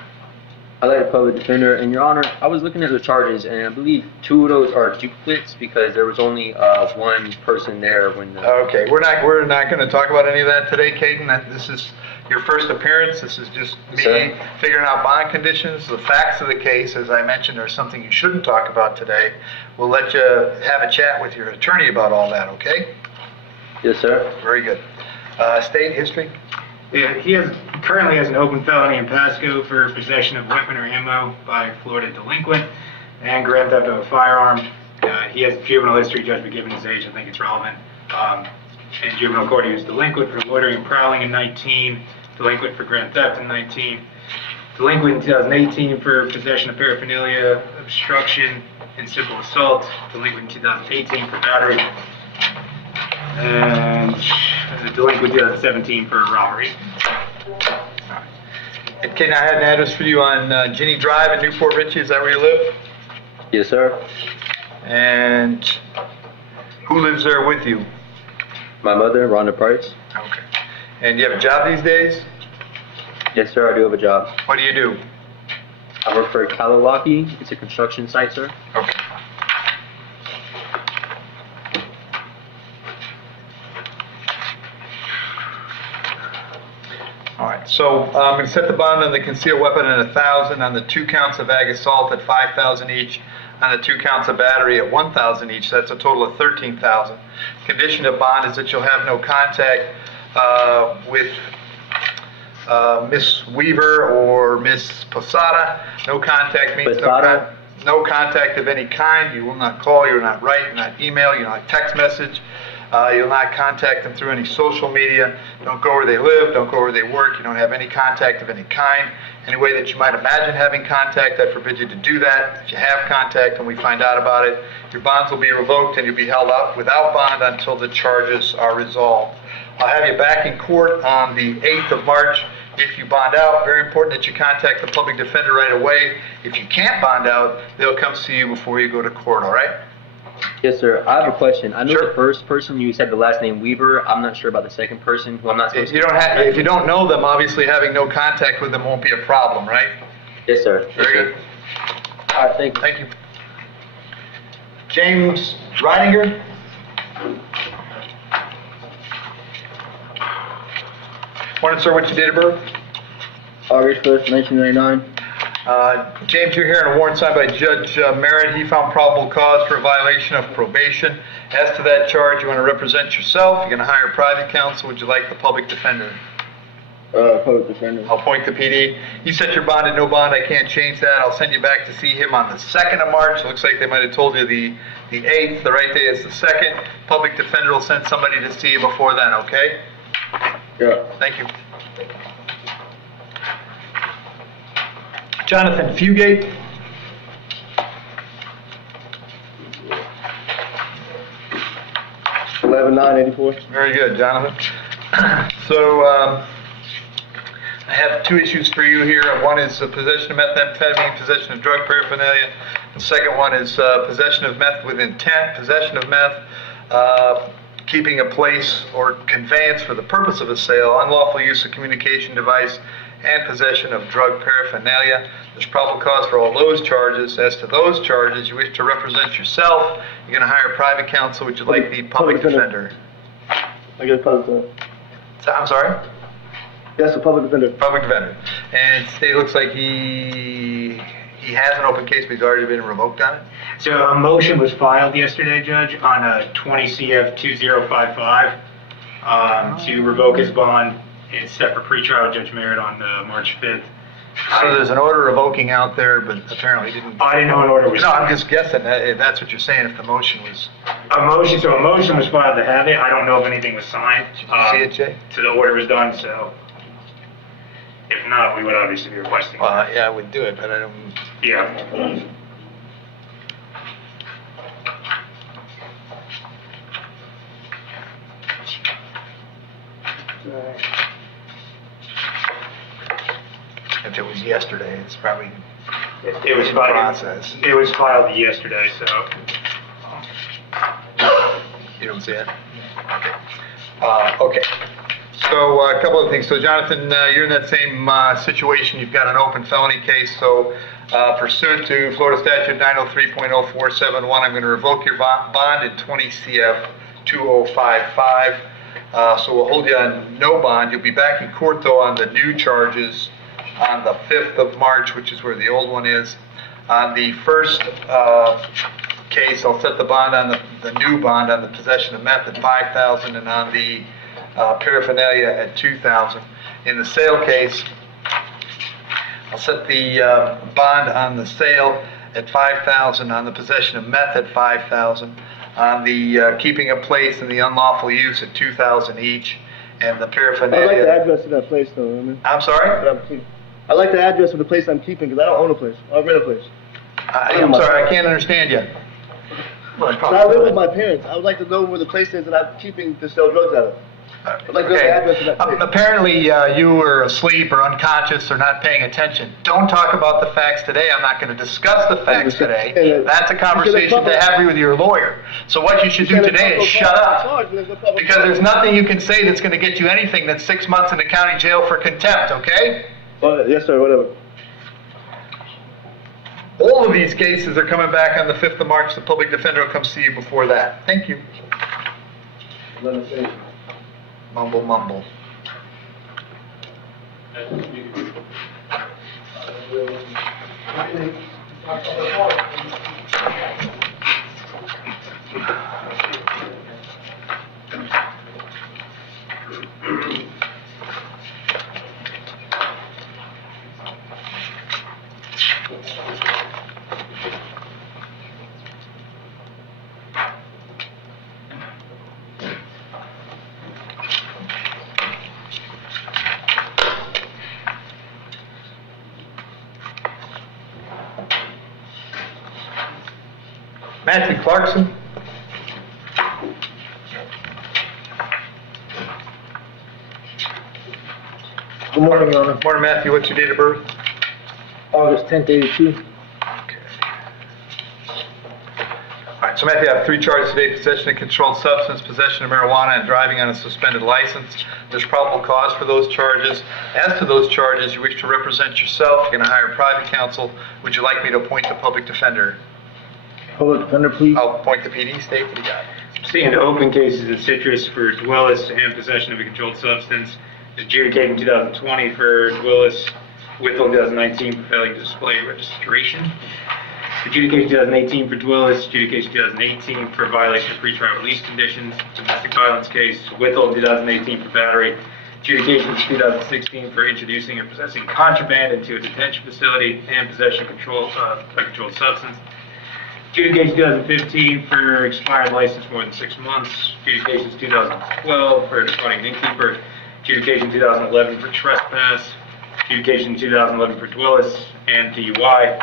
I like the public defender, and Your Honor, I was looking at the charges, and I believe 2 of those are duplicates because there was only 1 person there when the... Okay, we're not going to talk about any of that today, Caden. This is your first appearance. This is just me figuring out bond conditions. The facts of the case, as I mentioned, are something you shouldn't talk about today. We'll let you have a chat with your attorney about all that, okay? Yes, sir. Very good. State history? Yeah, he currently has an open felony in Pasco for possession of weapon or ammo by a Florida delinquent and grand theft of a firearm. He has juvenile history, Judge, but given his age, I think it's relevant. In juvenile court, he was delinquent for loitering and prowling in 19, delinquent for grand theft in 19, delinquent in 2018 for possession of paraphernalia, obstruction, and simple assault, delinquent in 2018 for battery, and delinquent in 2017 for robbery. Okay, now I had an address for you on Ginny Drive in Newport Richey. Is that where you live? Yes, sir. And who lives there with you? My mother, Rhonda Price. Okay. And do you have a job these days? Yes, sir, I do have a job. What do you do? I work for Kalawaki. It's a construction site, sir. Okay. All right. right, so I'm going to set the bond on the concealed weapon at 1,000, on the 2 counts of ag assault at 5,000 each, on the 2 counts of battery at 1,000 each. That's a total of 13,000. Condition of bond is that you'll have no contact with Miss Weaver or Miss Posada. No contact means no contact of any kind. You will not call, you will not write, you will not email, you will not text message. You'll not contact them through any social media. Don't go where they live, don't go where they work. You don't have any contact of any kind. Any way that you might imagine having contact, I forbid you to do that. If you have contact and we find out about it, your bonds will be revoked and you'll be held up without bond until the charges are resolved. I'll have you back in court on the 8th of March. If you bond out, very important that you contact the public defender right away. If you can't bond out, they'll come see you before you go to court, all right? Yes, sir. I have a question. I know the first person, you said the last name Weaver. I'm not sure about the second person, who I'm not supposed to... If you don't know them, obviously having no contact with them won't be a problem, right? Yes, sir. Very good. All right, thank you. Thank you. James Ridinger? Morning, sir. What's your date of birth? August 1st, 1999. James, you're here on a warrant signed by Judge Merritt. He found probable cause for a violation of probation. As to that charge, you want to represent yourself. You're going to hire private counsel. Would you like the public defender? Public defender. I'll point the PD. You set your bond at no bond. I can't change that. I'll send you back to see him on the 2nd of March. Looks like they might have told you the 8th. The right day is the 2nd. Public defender will send somebody to see you before then, okay? Yeah. Thank you. Jonathan Fugate. Very good, Jonathan. So I have 2 issues for you here. One is possession of methamphetamine, possession of drug paraphernalia. The second one is possession of meth with intent, possession of meth, keeping a place or conveyance for the purpose of a sale, unlawful use of communication device, and possession of drug paraphernalia. There's probable cause for all those charges. As to those charges, you wish to represent yourself. You're going to hire private counsel. Would you like the public defender? I guess public defender. I'm sorry? Yes, the public defender. Public defender. And it looks like he has an open case, but he's already been revoked on it? So a motion was filed yesterday, Judge, on a 20 CF 2055 to revoke his bond. It's set for pretrial, Judge Merritt, on March 5th. So there's an order revoking out there, but apparently didn't... I didn't know an order was... No, I'm just guessing. That's what you're saying, if the motion was... A motion was filed to have it. I don't know if anything was signed. Did you see it, Jay? So the order was done, so... If not, we would obviously be requesting it. Yeah, I would do it, but I don't... Yeah. If it was yesterday, it's probably It was in filed. process. It was filed yesterday, so... You don't see it? Okay. So a couple of things. So Jonathan, you're in that same situation. You've got an open felony case. So pursuant to Florida Statute 903.0471, I'm going to revoke your bond in 20 CF 2055. So we'll hold you on no bond. You'll be back in court, though, on the new charges on the 5th of March, which is where the old one is. On the first case, I'll set the bond on the new bond on the possession of meth at $5,000 and on the paraphernalia at $2,000. In the sale case, I'll set the bond on the sale at $5,000, on the possession of meth at $5,000, on the keeping a place and the unlawful use at $2,000 each, and the paraphernalia. I like the address of that place, though. I'm sorry? I like the address of the place I'm keeping because I don't own a place. I rent a place. I'm sorry, I can't understand you. So I live with my parents. I would like to know where the place is that I'm keeping to sell drugs out of. I'd like to know the address of that place. Apparently, you were asleep or unconscious or not paying attention. Don't talk about the facts today. I'm not going to discuss the facts today. That's a conversation to have with your lawyer. So what you should do today is shut up. Because there's nothing you can say that's going to get you anything that's 6 months in the county jail for contempt, okay? Yes, sir, whatever. All of these cases are coming back on the 5th of March. The public defender will come see you before that. Thank you. Mumble, mumble. Matthew Clarkson. Good morning, Your Honor. Morning, Matthew. What's your date of birth? August 10th, 82. All right, so Matthew, I have 3 charges today: possession of controlled substance, possession of marijuana, and driving on a suspended license. There's probable cause for those charges. As to those charges, you wish to represent yourself. You're going to hire private counsel. Would you like me to appoint the public defender? Public defender, please. I'll appoint the PD. State what you got. Seeing open cases of citrus for Dwellis and possession of a controlled substance. Adjudicated in 2020 for Dwellis, Whittle in 2019 for failing to display registration. Adjudication 2018 for Dwellis, adjudication 2018 for violation of pretrial release conditions. Domestic violence case, Whittle in 2018 for battery. Adjudication 2016 for introducing or possessing contraband into a detention facility and possession of a controlled substance. Adjudication 2015 for expired license more than 6 months. Adjudication 2012 for defrauding an innkeeper. Adjudication 2011 for trespass. Adjudication 2011 for Dwellis and DUI.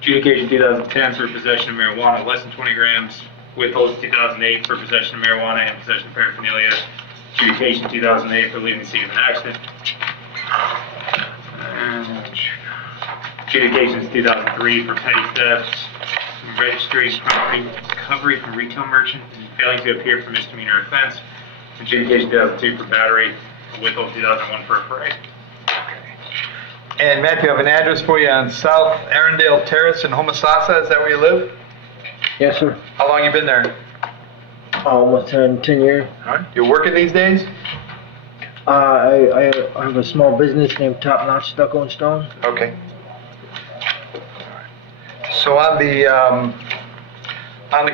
Adjudication 2010 for possession of marijuana less than 20 grams. Withholds 2008 for possession of marijuana and possession of paraphernalia. Adjudication 2008 for leaving the scene of an accident. And adjudications 2003 for petty thefts, registry, property recovery from retail merchant, and failing to appear for misdemeanor offense. Adjudication 2002 for battery. Withhold 2001 for a parade. And Matthew, I have an address for you on South Arundel Terrace in Homosassa. Is that where you live? Yes, sir. How long you been there? Almost 10 years. All right. You working these days? I have a small business named Top Notch Stucco and Stone. Okay. So on the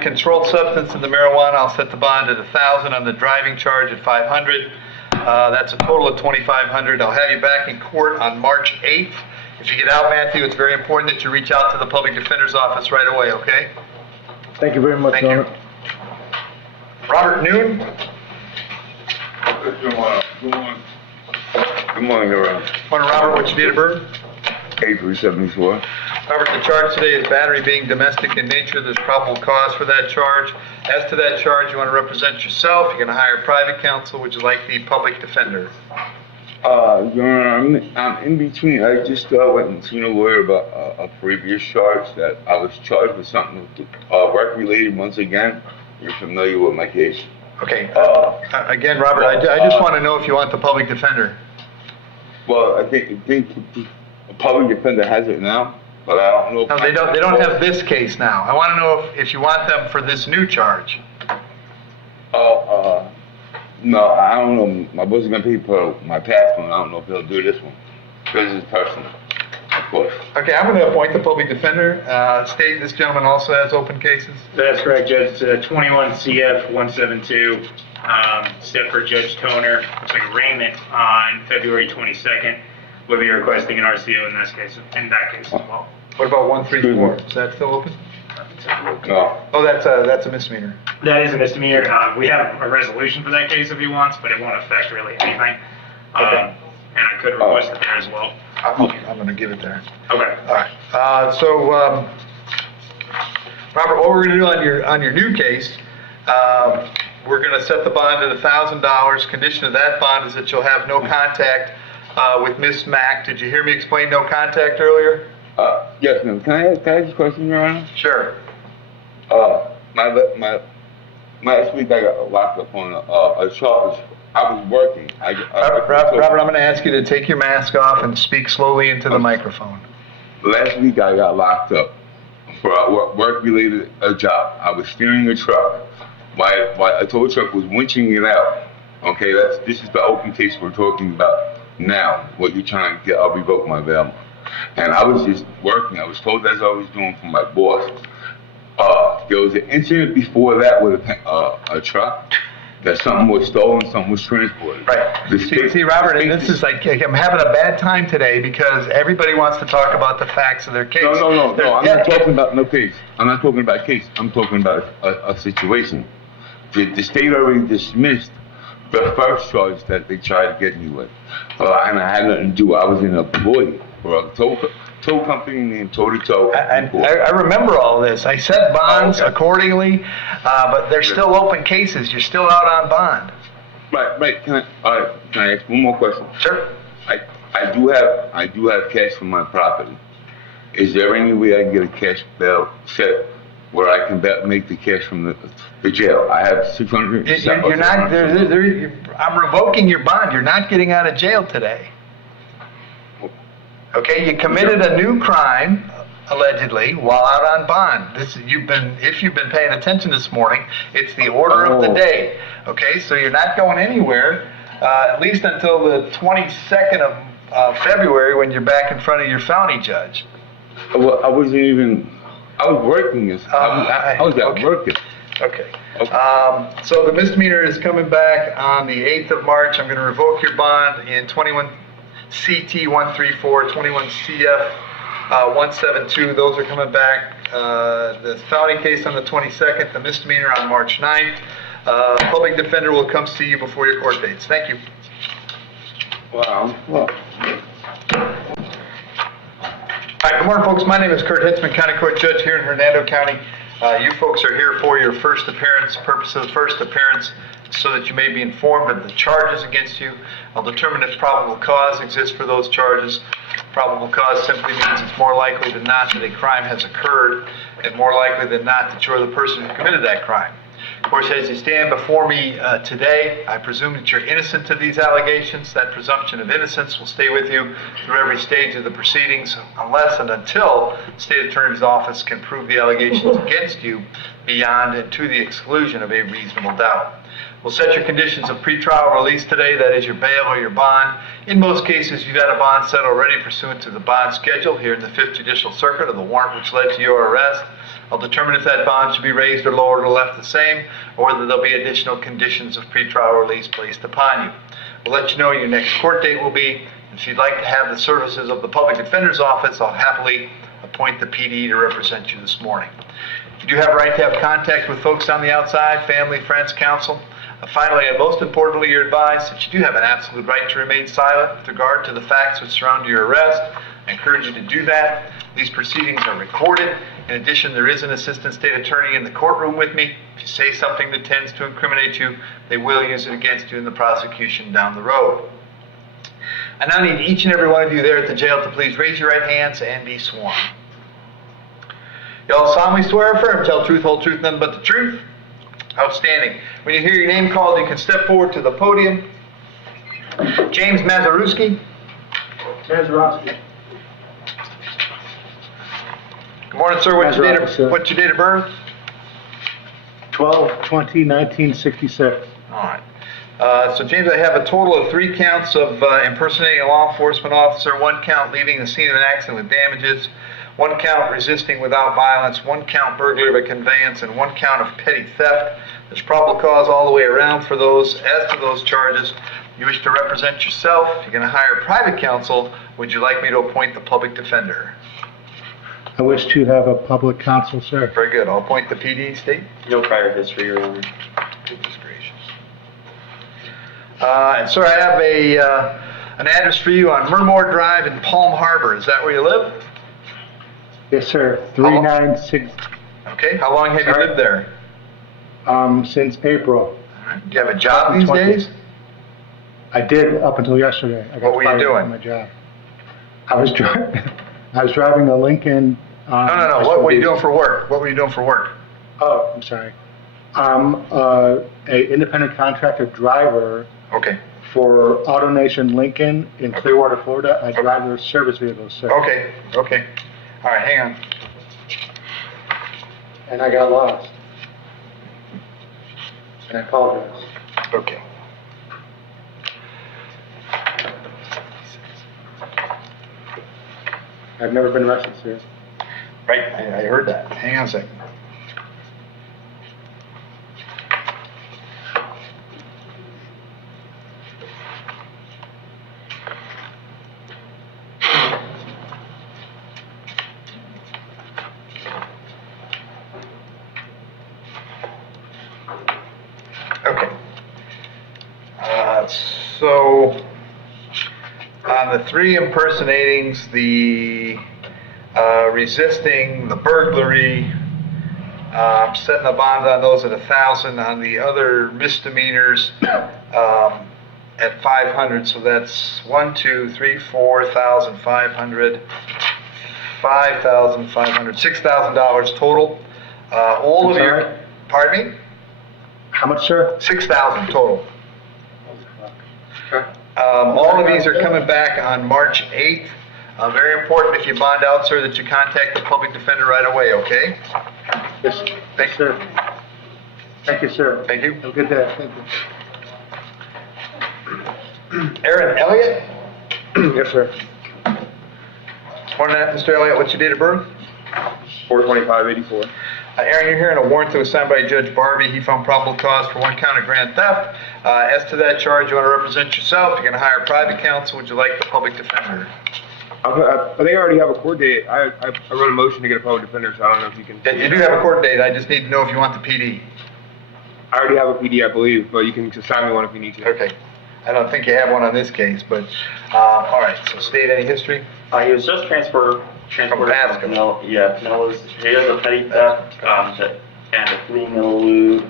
controlled substance and the marijuana, I'll set the bond at $1,000. On the driving charge at $500. That's a total of $2,500. I'll have you back in court on March 8th. If you get out, Matthew, it's very important that you reach out to the public defender's office right away, okay? Thank you very much, Thank Your you. Honor. Robert Noon. Good morning, Your Honor. Morning, Robert. What's your date of birth? 8374. Robert, the charge today is battery being domestic in nature. There's probable cause for that charge. As to that charge, you want to represent yourself. You're going to hire private counsel. Would you like the public defender? Your Honor, I'm in between. I just went and seen a lawyer about a previous charge that I was charged with something work-related once again. You're familiar with my case. Okay. Again, Robert, I just want to know if you want the public defender. Well, I think the public defender has it now, but I don't know. No, they don't have this case now. I want to know if you want them for this new charge. No, I don't know. I wasn't going to pay for my past one. I don't know if they'll do this one. Because it's personal, of course. Okay, I'm going to appoint the public defender. State this gentleman also has open cases. That's correct, Judge. It's 21 CF 172, set for Judge Toner. Looks like arraignment on February 22nd. We'll be requesting an RCO in that case as well. What about 134? Is that still open? No. Oh, that's a misdemeanor. That is a misdemeanor. We have a resolution for that case if he wants, but it won't affect really anything. Okay. And I could request it there as well. I'm going to give it there. Okay. All right. So, Robert, what we're going to do on your new case, we're going to set the bond at $1,000. Condition of that bond is that you'll have no contact with Miss Mack. Did you hear me explain no contact earlier? Yes, ma'am. Can I ask a question, Your Honor? Sure. Last week I got locked up on a charge. I was working. Robert, I'm going to ask you to take your mask off and speak slowly into the microphone. Last week I got locked up for a work-related job. I was steering a truck. My tow truck was winching it out. Okay, this is the open case we're talking about. now, what you're trying to get, I'll revoke my bail. And I was just working. I was told that's what I was doing for my boss. There was an incident before that with a truck. That something was stolen, something was transported. Right. See, Robert, and this is like, I'm having a bad time today because everybody wants to talk about the facts of their case. No. I'm not talking about no case. I'm not talking about case. I'm talking about a situation. The state already dismissed the first charge that they tried to get me with. And I had nothing to do. I was an employee for a tow company named Toe to Toe. I remember all this. I set bonds accordingly, but they're still open cases. You're still out on bond. Right. Can I ask one more question? Sure. I do have cash from my property. Is there any way I can get a cash bail set where I can make the cash from the jail? I have $600. You're not. I'm revoking your bond. You're not getting out of jail today. Okay, you committed a new crime, allegedly, while out on bond. If you've been paying attention this morning, it's the order of the day. Okay, so you're not going anywhere, at least until the 22nd of February when you're back in front of your felony judge. Well, I was working this. I was at work. Okay. So the misdemeanor is coming back on the 8th of March. I'm going to revoke your bond in 21 CT 134, 21 CF 172. Those are coming back. The felony case on the 22nd, the misdemeanor on March 9th. Public defender will come see you before your court dates. Thank you. Wow. All right, good morning, folks. My name is Kurt Hitzman, County Court Judge here in Hernando County. You folks are here for your first appearance. Purpose of the first appearance so that you may be informed of the charges against you. I'll determine if probable cause exists for those charges. Probable cause simply means it's more likely than not that a crime has occurred, and more likely than not that you're the person who committed that crime. Of course, as you stand before me today, I presume that you're innocent of these allegations. That presumption of innocence will stay with you through every stage of the proceedings unless and until the State Attorney's Office can prove the allegations against you beyond and to the exclusion of a reasonable doubt. We'll set your conditions of pretrial release today, that is your bail or your bond. In most cases, you've had a bond set already pursuant to the bond schedule here in the 5th Judicial Circuit of the warrant which led to your arrest. I'll determine if that bond should be raised or lowered or left the same, or whether there'll be additional conditions of pretrial release placed upon you. We'll let you know your next court date will be. If you'd like to have the services of the Public Defender's Office, I'll happily appoint the PD to represent you this morning. You do have a right to have contact with folks on the outside, family, friends, counsel. Finally, and most importantly, you're advised that you do have an absolute right to remain silent with regard to the facts which surround your arrest. I encourage you to do that. These proceedings are recorded. In addition, there is an assistant state attorney in the courtroom with me. If you say something that tends to incriminate you, they will use it against you in the prosecution down the road. I now need each and every one of you there at the jail to please raise your right hands and be sworn. You all solemnly swear or affirm, tell the truth, whole truth, nothing but the truth. Outstanding. When you hear your name called, you can step forward to the podium. James Mazarowski. Mazarowski. Good morning, sir. What's your date of birth? 12/20/1966. All right. So, James, I have a total of 3 counts of impersonating a law enforcement officer, 1 count leaving the scene of an accident with damages, 1 count resisting without violence, 1 count burglary of a conveyance, and 1 count of petty theft. There's probable cause all the way around for those. As to those charges, you wish to represent yourself. If you're going to hire private counsel, would you like me to appoint the public defender? I wish to have a public counsel, sir. Very good. I'll appoint the PD, State. No prior history, Your Honor. Goodness gracious. And sir, I have an address for you on Murmore Drive in Palm Harbor. Is that where you live? Yes, sir. 396. Okay. How long have you lived there? Since April. All right. Do you have a job these days? I did up until yesterday. I got What were you fired doing? from my job. I was driving a Lincoln. No. What were you doing for work? What were you doing for work? Oh, I'm sorry. I'm a independent contractor driver. Okay. For AutoNation Lincoln in Clearwater, Florida. I drive their service vehicles, sir. Okay. All right, hang on. And I got lost. And I apologize. Okay. I've never been arrested, sir. Right, I heard that. Hang on a second. Okay. So, on the 3 impersonatings, the resisting, the burglary, setting the bond on those at 1,000. On the other misdemeanors, at 500. So that's 1, 2, 3, 4,500, 5,500, $6,000 total. All of your, pardon me? How much, sir? 6,000 total. All of these are coming back on March 8th. Very important if you bond out, sir, that you contact the public defender right away, okay? Yes, Thanks, sir. Thank you, sir. Thank you. Have a good day. Thank you. Aaron Elliott? Yes, sir. Morning, Mr. Elliott. What's your date of birth? 4/25/84. Aaron, you're hearing a warrant that was signed by Judge Barbie. He found probable cause for 1 count of grand theft. As to that charge, you want to represent yourself. You're going to hire private counsel. Would you like the public defender? I think I already have a court date. I wrote a motion to get a public defender, so I don't know if you can. You do have a court date. I just need to know if you want the PD. I already have a PD, I believe, but you can assign me one if you need to. Okay. I don't think you have one on this case, but all right. So, state any history? He was just transported from Pinellas. Yeah, Pinellas. He has a petty theft and a fleeing elude,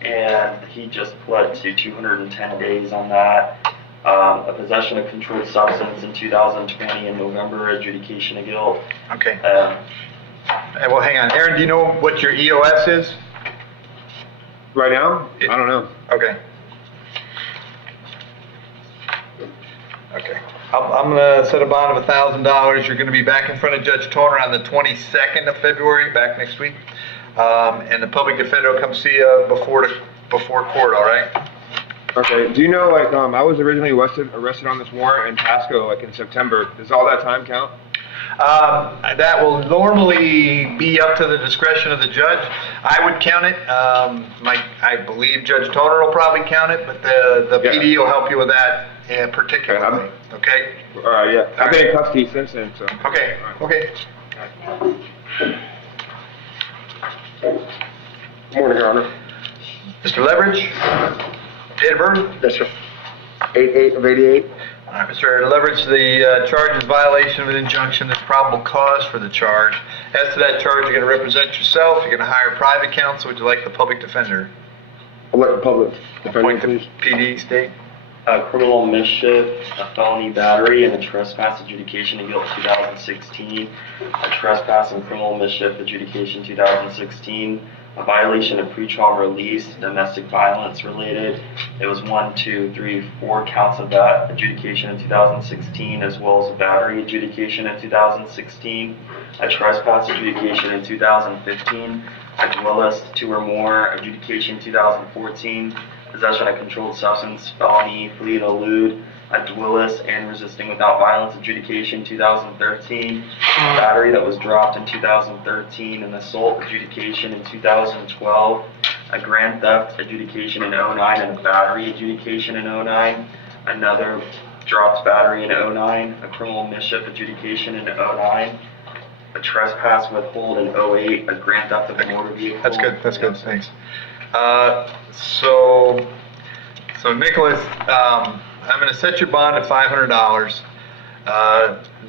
and he just pled to 210 days on that. A possession of controlled substance in 2020 in November, adjudication of guilt. Okay. Well, hang on. Aaron, do you know what your EOS is? Right now? I don't know. Okay. Okay. I'm going to set a bond of $1,000. You're going to be back in front of Judge Toner on the 22nd of February, back next week. And the public defender will come see you before court, all right? Okay. Do you know, like, I was originally arrested on this warrant in Pasco, like, in September. Does all that time count? That will normally be up to the discretion of the judge. I would count it. I believe Judge Toner will probably count it, but the PD will help you with that particularly. Okay? All right, yeah. I've been in custody since then, so. Okay, okay. Good morning, Your Honor. Mr. Leverage, date of birth? Yes, sir. 8/8/88. All right, Mr. Leverage, the charge is violation of an injunction. There's probable cause for the charge. As to that charge, you're going to represent yourself. You're going to hire private counsel. Would you like the public defender? I'll let the public defender, Appoint the please. PD, state. Criminal mischief, a felony battery, and a trespass adjudication of guilt 2016. A trespass and criminal mischief adjudication 2016. A violation of pretrial release, domestic violence related. It was 1, 2, 3, 4 counts of that adjudication in 2016, as well as a battery adjudication in 2016. A trespass adjudication in 2015. A dwellist 2 or more adjudication 2014. Possession of controlled substance, felony, flee and elude, a dwellist and resisting without violence adjudication 2013, battery that was dropped in 2013, an assault adjudication in 2012, a grand theft adjudication in 09, and a battery adjudication in 09, another dropped battery in 09, a criminal mischief adjudication in 09, a trespass withhold in 08, a grand theft of a motor vehicle. That's good, thanks. So Nicholas, I'm going to set your bond at $500.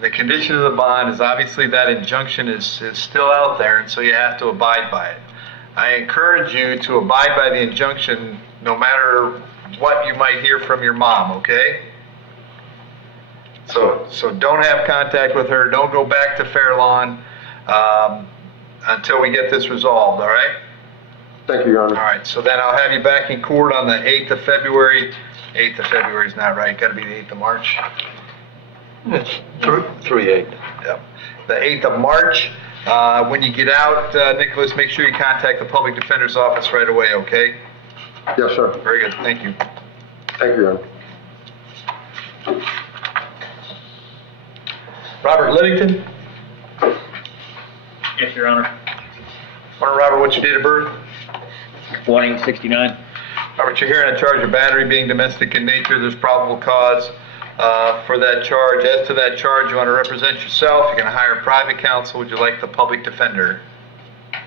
The condition of the bond is obviously that injunction is still out there, and so you have to abide by it. I encourage you to abide by the injunction no matter what you might hear from your mom, okay? So don't have contact with her. Don't go back to Fairlawn until we get this resolved, all right? Thank you, Your Honor. All right, so then I'll have you back in court on the 8th of February. 8th of February is not right. Got to be the 8th of March. It's 3/8. Yep. The 8th of March. When you get out, Nicholas, make sure you contact the public defender's office right away, okay? Yes, sir. Very good. Thank you. Thank you, Your Honor. Robert Liddington. Yes, Your Honor. Morning, Robert, what's your date of birth? 1-69. Robert, you're here on a charge of battery being domestic in nature. There's probable cause for that charge. As to that charge, you want to represent yourself. You're going to hire private counsel. Would you like the public defender?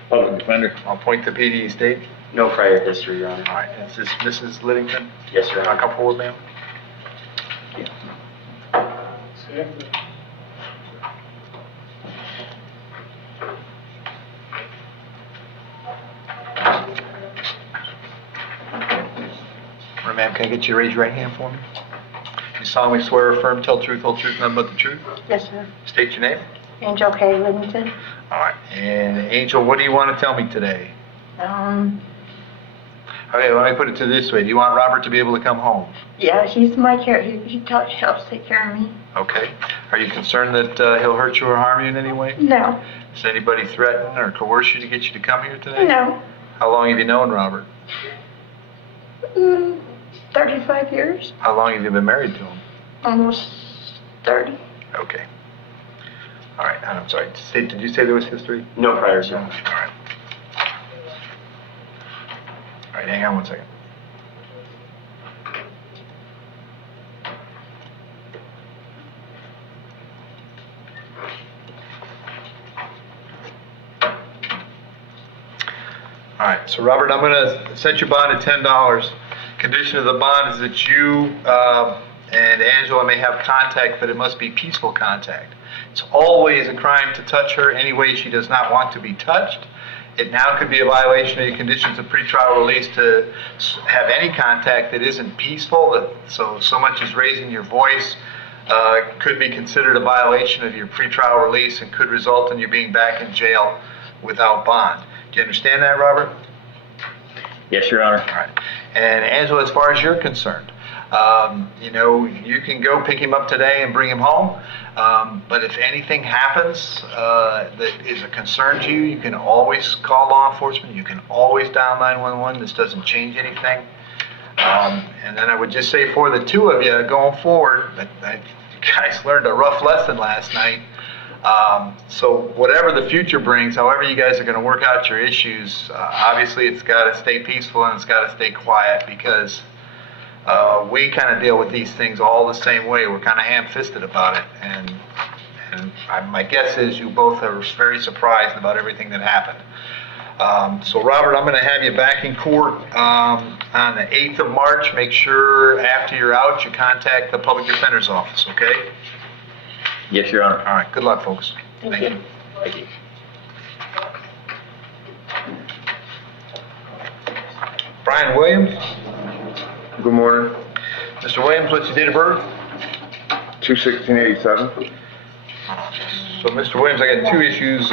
Public defender. I'll point the PD state. No prior history, Your Honor. All right, is this Mrs. Liddington? Yes, Your Honor. Come forward, ma'am. Ma'am, can I get you to raise your right hand for me? You solemnly swear or affirm, tell the truth, whole truth, nothing but the truth? Yes, sir. State your name. Angel K. Livingston. All right, and Angel, what do you want to tell me today? Okay, let me put it to this way. Do you want Robert to be able to come home? Yeah, he's my care. He helps take care of me. Okay. Are you concerned that he'll hurt you or harm you in any way? No. Does anybody threaten or coerce you to get you to come here today? No. How long have you known Robert? 35 years. How long have you been married to him? Almost 30. Okay. All right, I'm sorry. Did you say there was history? No prior, sir. All right. All right, hang on one second. All right, so Robert, I'm going to set your bond at $10. Condition of the bond is that you and Angela may have contact, but it must be peaceful contact. It's always a crime to touch her any way she does not want to be touched. It now could be a violation of your conditions of pretrial release to have any contact that isn't peaceful, so much as raising your voice could be considered a violation of your pretrial release and could result in you being back in jail without bond. Do you understand that, Robert? Yes, Your Honor. All right. And Angela, as far as you're concerned, you can go pick him up today and bring him home. But if anything happens that is a concern to you, you can always call law enforcement. You can always dial 911. This doesn't change anything. And then I would just say for the two of you going forward, you guys learned a rough lesson last night. So whatever the future brings, however you guys are going to work out your issues, obviously it's got to stay peaceful and it's got to stay quiet because we kind of deal with these things all the same way. We're kind of ham-fisted about it. And my guess is you both are very surprised about everything that happened. So Robert, I'm going to have you back in court on the 8th of March. Make sure after you're out you contact the public defender's office, okay? Yes, Your Honor. All right, good luck, folks. Thank you. Thank you. Brian Williams. Good morning. Mr. Williams, what's your date of birth? 2/16/87. So, Mr. Williams, I got two issues.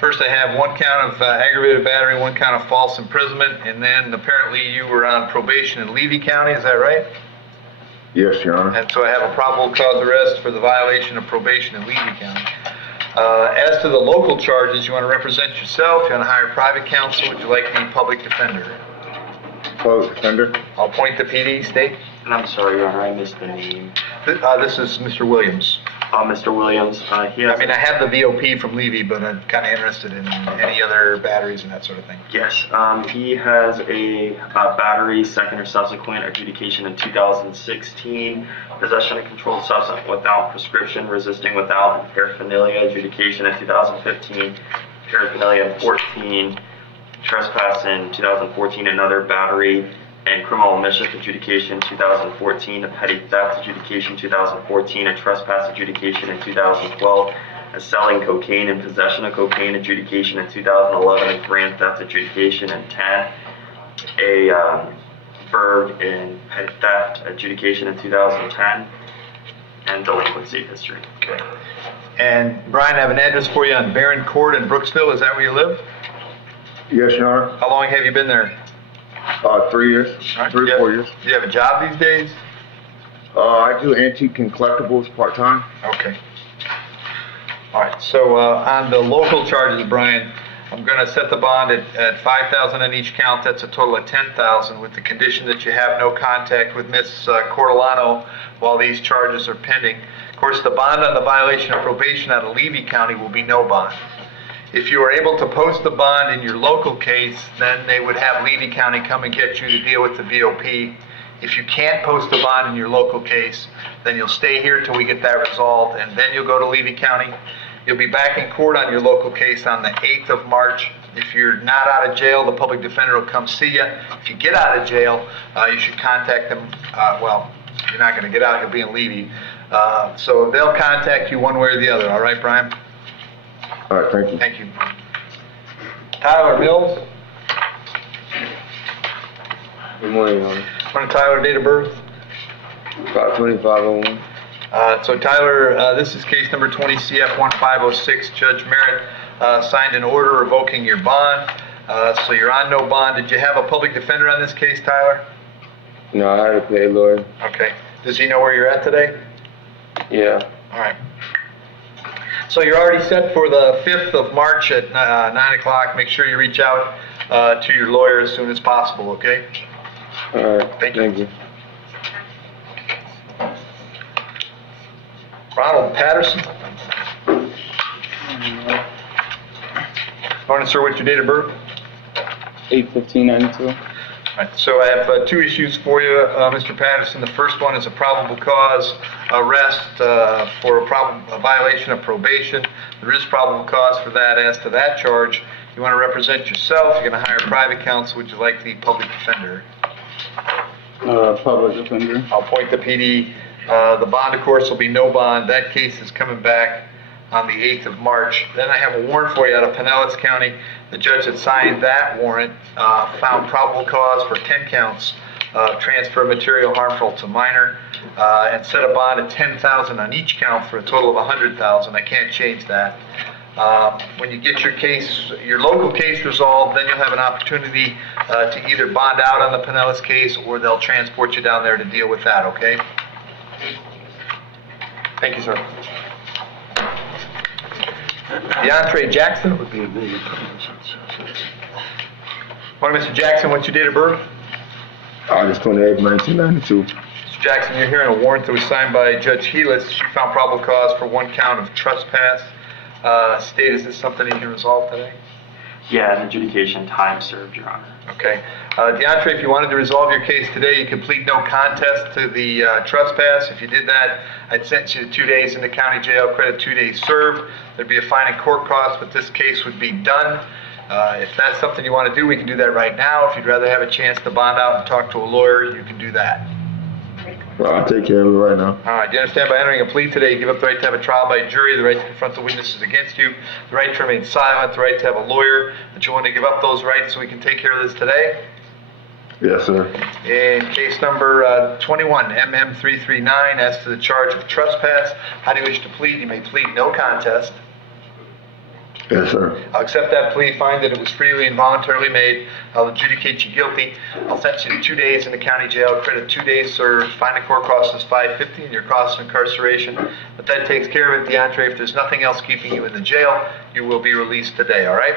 First, I have one count of aggravated battery, one count of false imprisonment, and then apparently you were on probation in Levy County, is that right? Yes, Your Honor. And so I have a probable cause arrest for the violation of probation in Levy County. As to the local charges, you want to represent yourself, you want to hire private counsel, would you like the public defender? Public defender. I'll point the PD, state. And I'm sorry, Your Honor, I missed the name. This is Mr. Williams. Mr. Williams, he has... I have the VOP from Levy, but I'm kind of interested in any other batteries and that sort of thing. Yes, he has a battery, second or subsequent adjudication in 2016, possession of controlled substance without prescription, resisting without, and paraphernalia adjudication in 2015, paraphernalia in 14, trespass in 2014, another battery, and criminal mischief adjudication 2014, a petty theft adjudication 2014, a trespass adjudication in 2012, a selling cocaine and possession of cocaine adjudication in 2011, a grand theft adjudication in 10, a burg and petty theft adjudication in 2010, and delinquency history. Okay. And Brian, I have an address for you on Barron Court in Brooksville. Is that where you live? Yes, Your Honor. How long have you been there? 3 years. Right. 3 or 4 years. Do you have a job these days? I do antique and collectibles part-time. Okay. All right, so on the local charges, Brian, I'm going to set the bond at $5,000 on each count. That's a total of $10,000 with the condition that you have no contact with Miss Cortolano while these charges are pending. course, the bond on the violation of probation out of Levy County will be no bond. If you are able to post the bond in your local case, then they would have Levy County come and get you to deal with the VOP. If you can't post the bond in your local case, then you'll stay here till we get that resolved, and then you'll go to Levy County. You'll be back in court on your local case on the 8th of March. If you're not out of jail, the public defender will come see you. If you get out of jail, you should contact them. Well, you're not going to get out, you'll be in Levy. So they'll contact you one way or the other. All right, Brian? All right, thank you. Thank you. Tyler Mills. Good morning, Your Honor. Morning, Tyler. Date of birth? 52501. So Tyler, this is case number 20 CF 1506. Judge Merritt signed an order revoking your bond. So you're on no bond. Did you have a public defender on this case, Tyler? No, I had to pay a lawyer. Okay. Does he know where you're at today? Yeah. All right. So you're already set for the 5th of March at 9 o'clock. Make sure you reach out to your lawyer as soon as possible, okay? All right. Thank you. Ronald Patterson. Morning, sir. What's your date of birth? 8/15/92. Right, so I have two issues for you, Mr. Patterson. The first one is a probable cause arrest for a violation of probation. There is probable cause for that. As to that charge, you want to represent yourself. You're going to hire private counsel. Would you like the public defender? Public defender. I'll point the PD. The bond, of course, will be no bond. That case is coming back on the 8th of March. Then I have a warrant for you out of Pinellas County. The judge that signed that warrant found probable cause for 10 counts of transfer of material harmful to minor and set a bond at $10,000 on each count for a total of $100,000. I can't change that. When you get your local case resolved, then you'll have an opportunity to either bond out on the Pinellas case or they'll transport you down there to deal with that, okay? Thank you, sir. DeAndre Jackson. Morning, Mr. Jackson. What's your date of birth? August 28, 1992. Mr. Jackson, you're hearing a warrant that was signed by Judge Helis. She found probable cause for 1 count of trespass. State, is this something you can resolve today? Yeah, an adjudication time served, Your Honor. Okay. DeAndre, if you wanted to resolve your case today, you could plead no contest to the trespass. If you did that, I'd sentence you to 2 days in the county jail, credit 2 days served. There'd be a fine and court cost, but this case would be done. If that's something you want to do, we can do that right now. If you'd rather have a chance to bond out and talk to a lawyer, you can do that. Well, I'll take care of it right now. All right. Do you understand by entering a plea today, you give up the right to have a trial by jury, the right to confront the witnesses against you, the right to remain silent, the right to have a lawyer, that you want to give up those rights so we can take care of this today? Yes, sir. In case number 21, MM339, as to the charge of trespass, how do you wish to plead? You may plead no contest. Yes, sir. I'll accept that plea, find that it was freely and voluntarily made. I'll adjudicate you guilty. I'll sentence you to 2 days in the county jail, credit 2 days served, fine and court cost is $550, and your cost of incarceration. But that takes care of it, DeAndre. If there's nothing else keeping you in the jail, you will be released today, all right?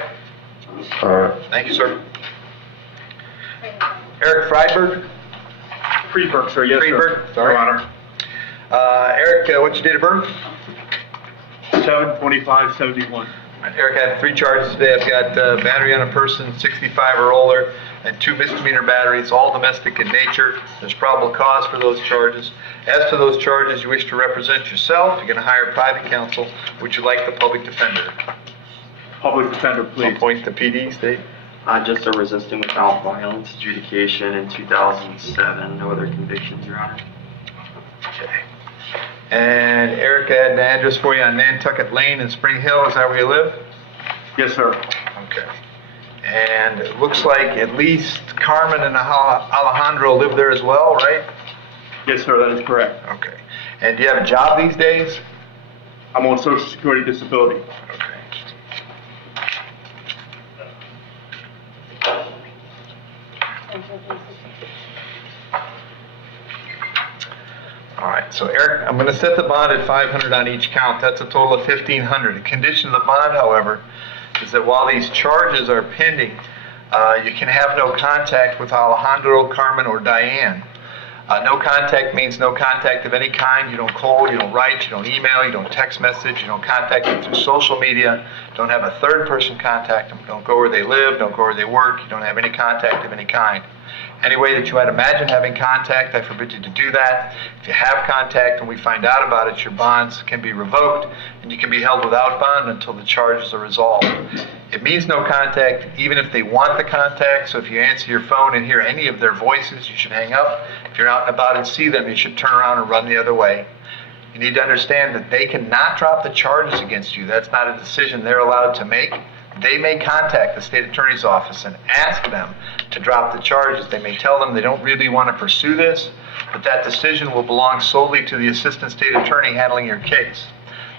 All right. Thank you, sir. Eric Freiberg? Freeberg, sir. Yes, Freeberg, sir. sorry. Your Honor. Eric, what's your date of birth? 7/25/71. Eric, I have 3 charges today. I've got battery on a person 65 or older and 2 misdemeanor batteries, all domestic in nature. There's probable cause for those charges. As to those charges, you wish to represent yourself. You're going to hire private counsel. Would you like the public defender? Public defender, please. Appoint the PD, state. Just a resisting without violence adjudication in 2007. No other convictions, Your Honor. Okay. And Eric, I had an address for you on Nantucket Lane in Spring Hill. Is that where you live? Yes, sir. Okay. And it looks like at least Carmen and Alejandro live there as well, right? Yes, sir. That is correct. Okay. And do you have a job these days? I'm on Social Security disability. Okay. All right, so Eric, I'm going to set the bond at $500 on each count. That's a total of $1,500. The condition of the bond, however, is that while these charges are pending, you can have no contact with Alejandro, Carmen, or Diane. No contact means no contact of any kind. You don't call, you don't write, you don't email, you don't text message, you don't contact them through social media, don't have a third person contact them, don't go where they live, don't go where they work, you don't have any contact of any kind. Any way that you might imagine having contact, I forbid you to do that. If you have contact and we find out about it, your bonds can be revoked and you can be held without bond until the charges are resolved. It means no contact even if they want the contact, so if you answer your phone and hear any of their voices, you should hang up. If you're out and about and see them, you should turn around and run the other way. You need to understand that they cannot drop the charges against you. That's not a decision they're allowed to make. They may contact the state attorney's office and ask them to drop the charges. They may tell them they don't really want to pursue this, but that decision will belong solely to the assistant state attorney handling your case.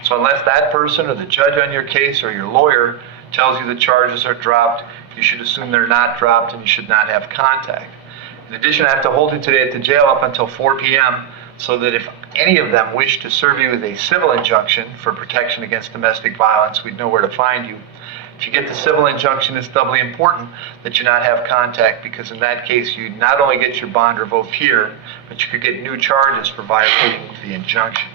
So unless that person or the judge on your case or your lawyer tells you the charges are dropped, you should assume they're not dropped and you should not have contact. In addition, I have to hold you today at the jail up until 4 p.m. so that if any of them wish to serve you with a civil injunction for protection against domestic violence, we'd know where to find you. If you get the civil injunction, it's doubly important that you not have contact, because in that case, you not only get your bond revoked here, but you could get new charges for violating the injunction.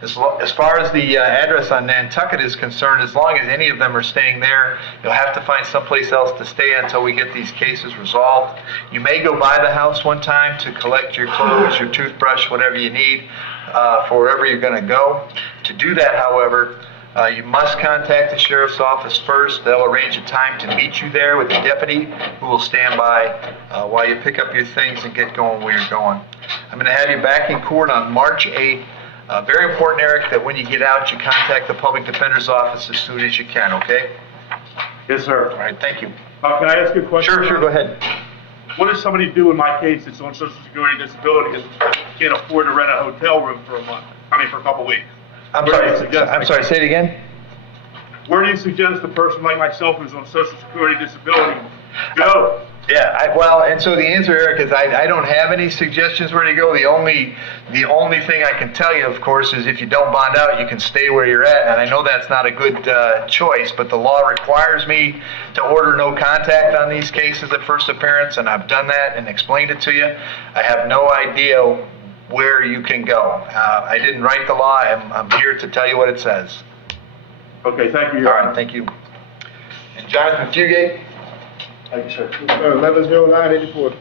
As far as the address on Nantucket is concerned, as long as any of them are staying there, you'll have to find someplace else to stay until we get these cases resolved. You may go by the house one time to collect your clothes, your toothbrush, whatever you need for wherever you're going to go. To do that, however, you must contact the sheriff's office first. They'll arrange a time to meet you there with a deputy who will stand by while you pick up your things and get going where you're going. I'm going to have you back in court on March 8th. Very important, Eric, that when you get out, you contact the public defender's office as soon as you can, okay? Yes, sir. All right, thank you. Can I ask you a question? Sure, go ahead. What does somebody do in my case that's on Social Security disability and can't afford to rent a hotel room for a month? For a couple weeks? I'm sorry, say it again? Where do you suggest a person like myself who's on Social Security disability go? And so the answer, Eric, is I don't have any suggestions where to go. The only thing I can tell you, of course, is if you don't bond out, you can stay where you're at. And I know that's not a good choice, but the law requires me to order no contact on these cases at first appearance, and I've done that and explained it to you. I have no idea where you can go. I didn't write the law. I'm here to tell you what it says. Okay, thank you. All right, thank you. And Jonathan Fugate? Thank you, sir. 110984.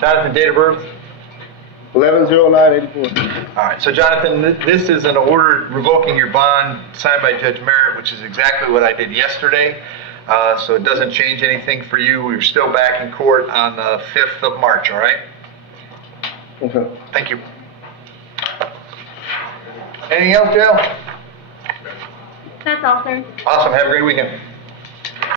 Jonathan, date of birth? 110984. All right, so Jonathan, this is an order revoking your bond signed by Judge Merritt, which is exactly what I did yesterday. So it doesn't change anything for you. We're still back in court on the 5th of March, all right? Okay. Thank you. Anything else, Jill? That's all, sir. Awesome, have a great weekend.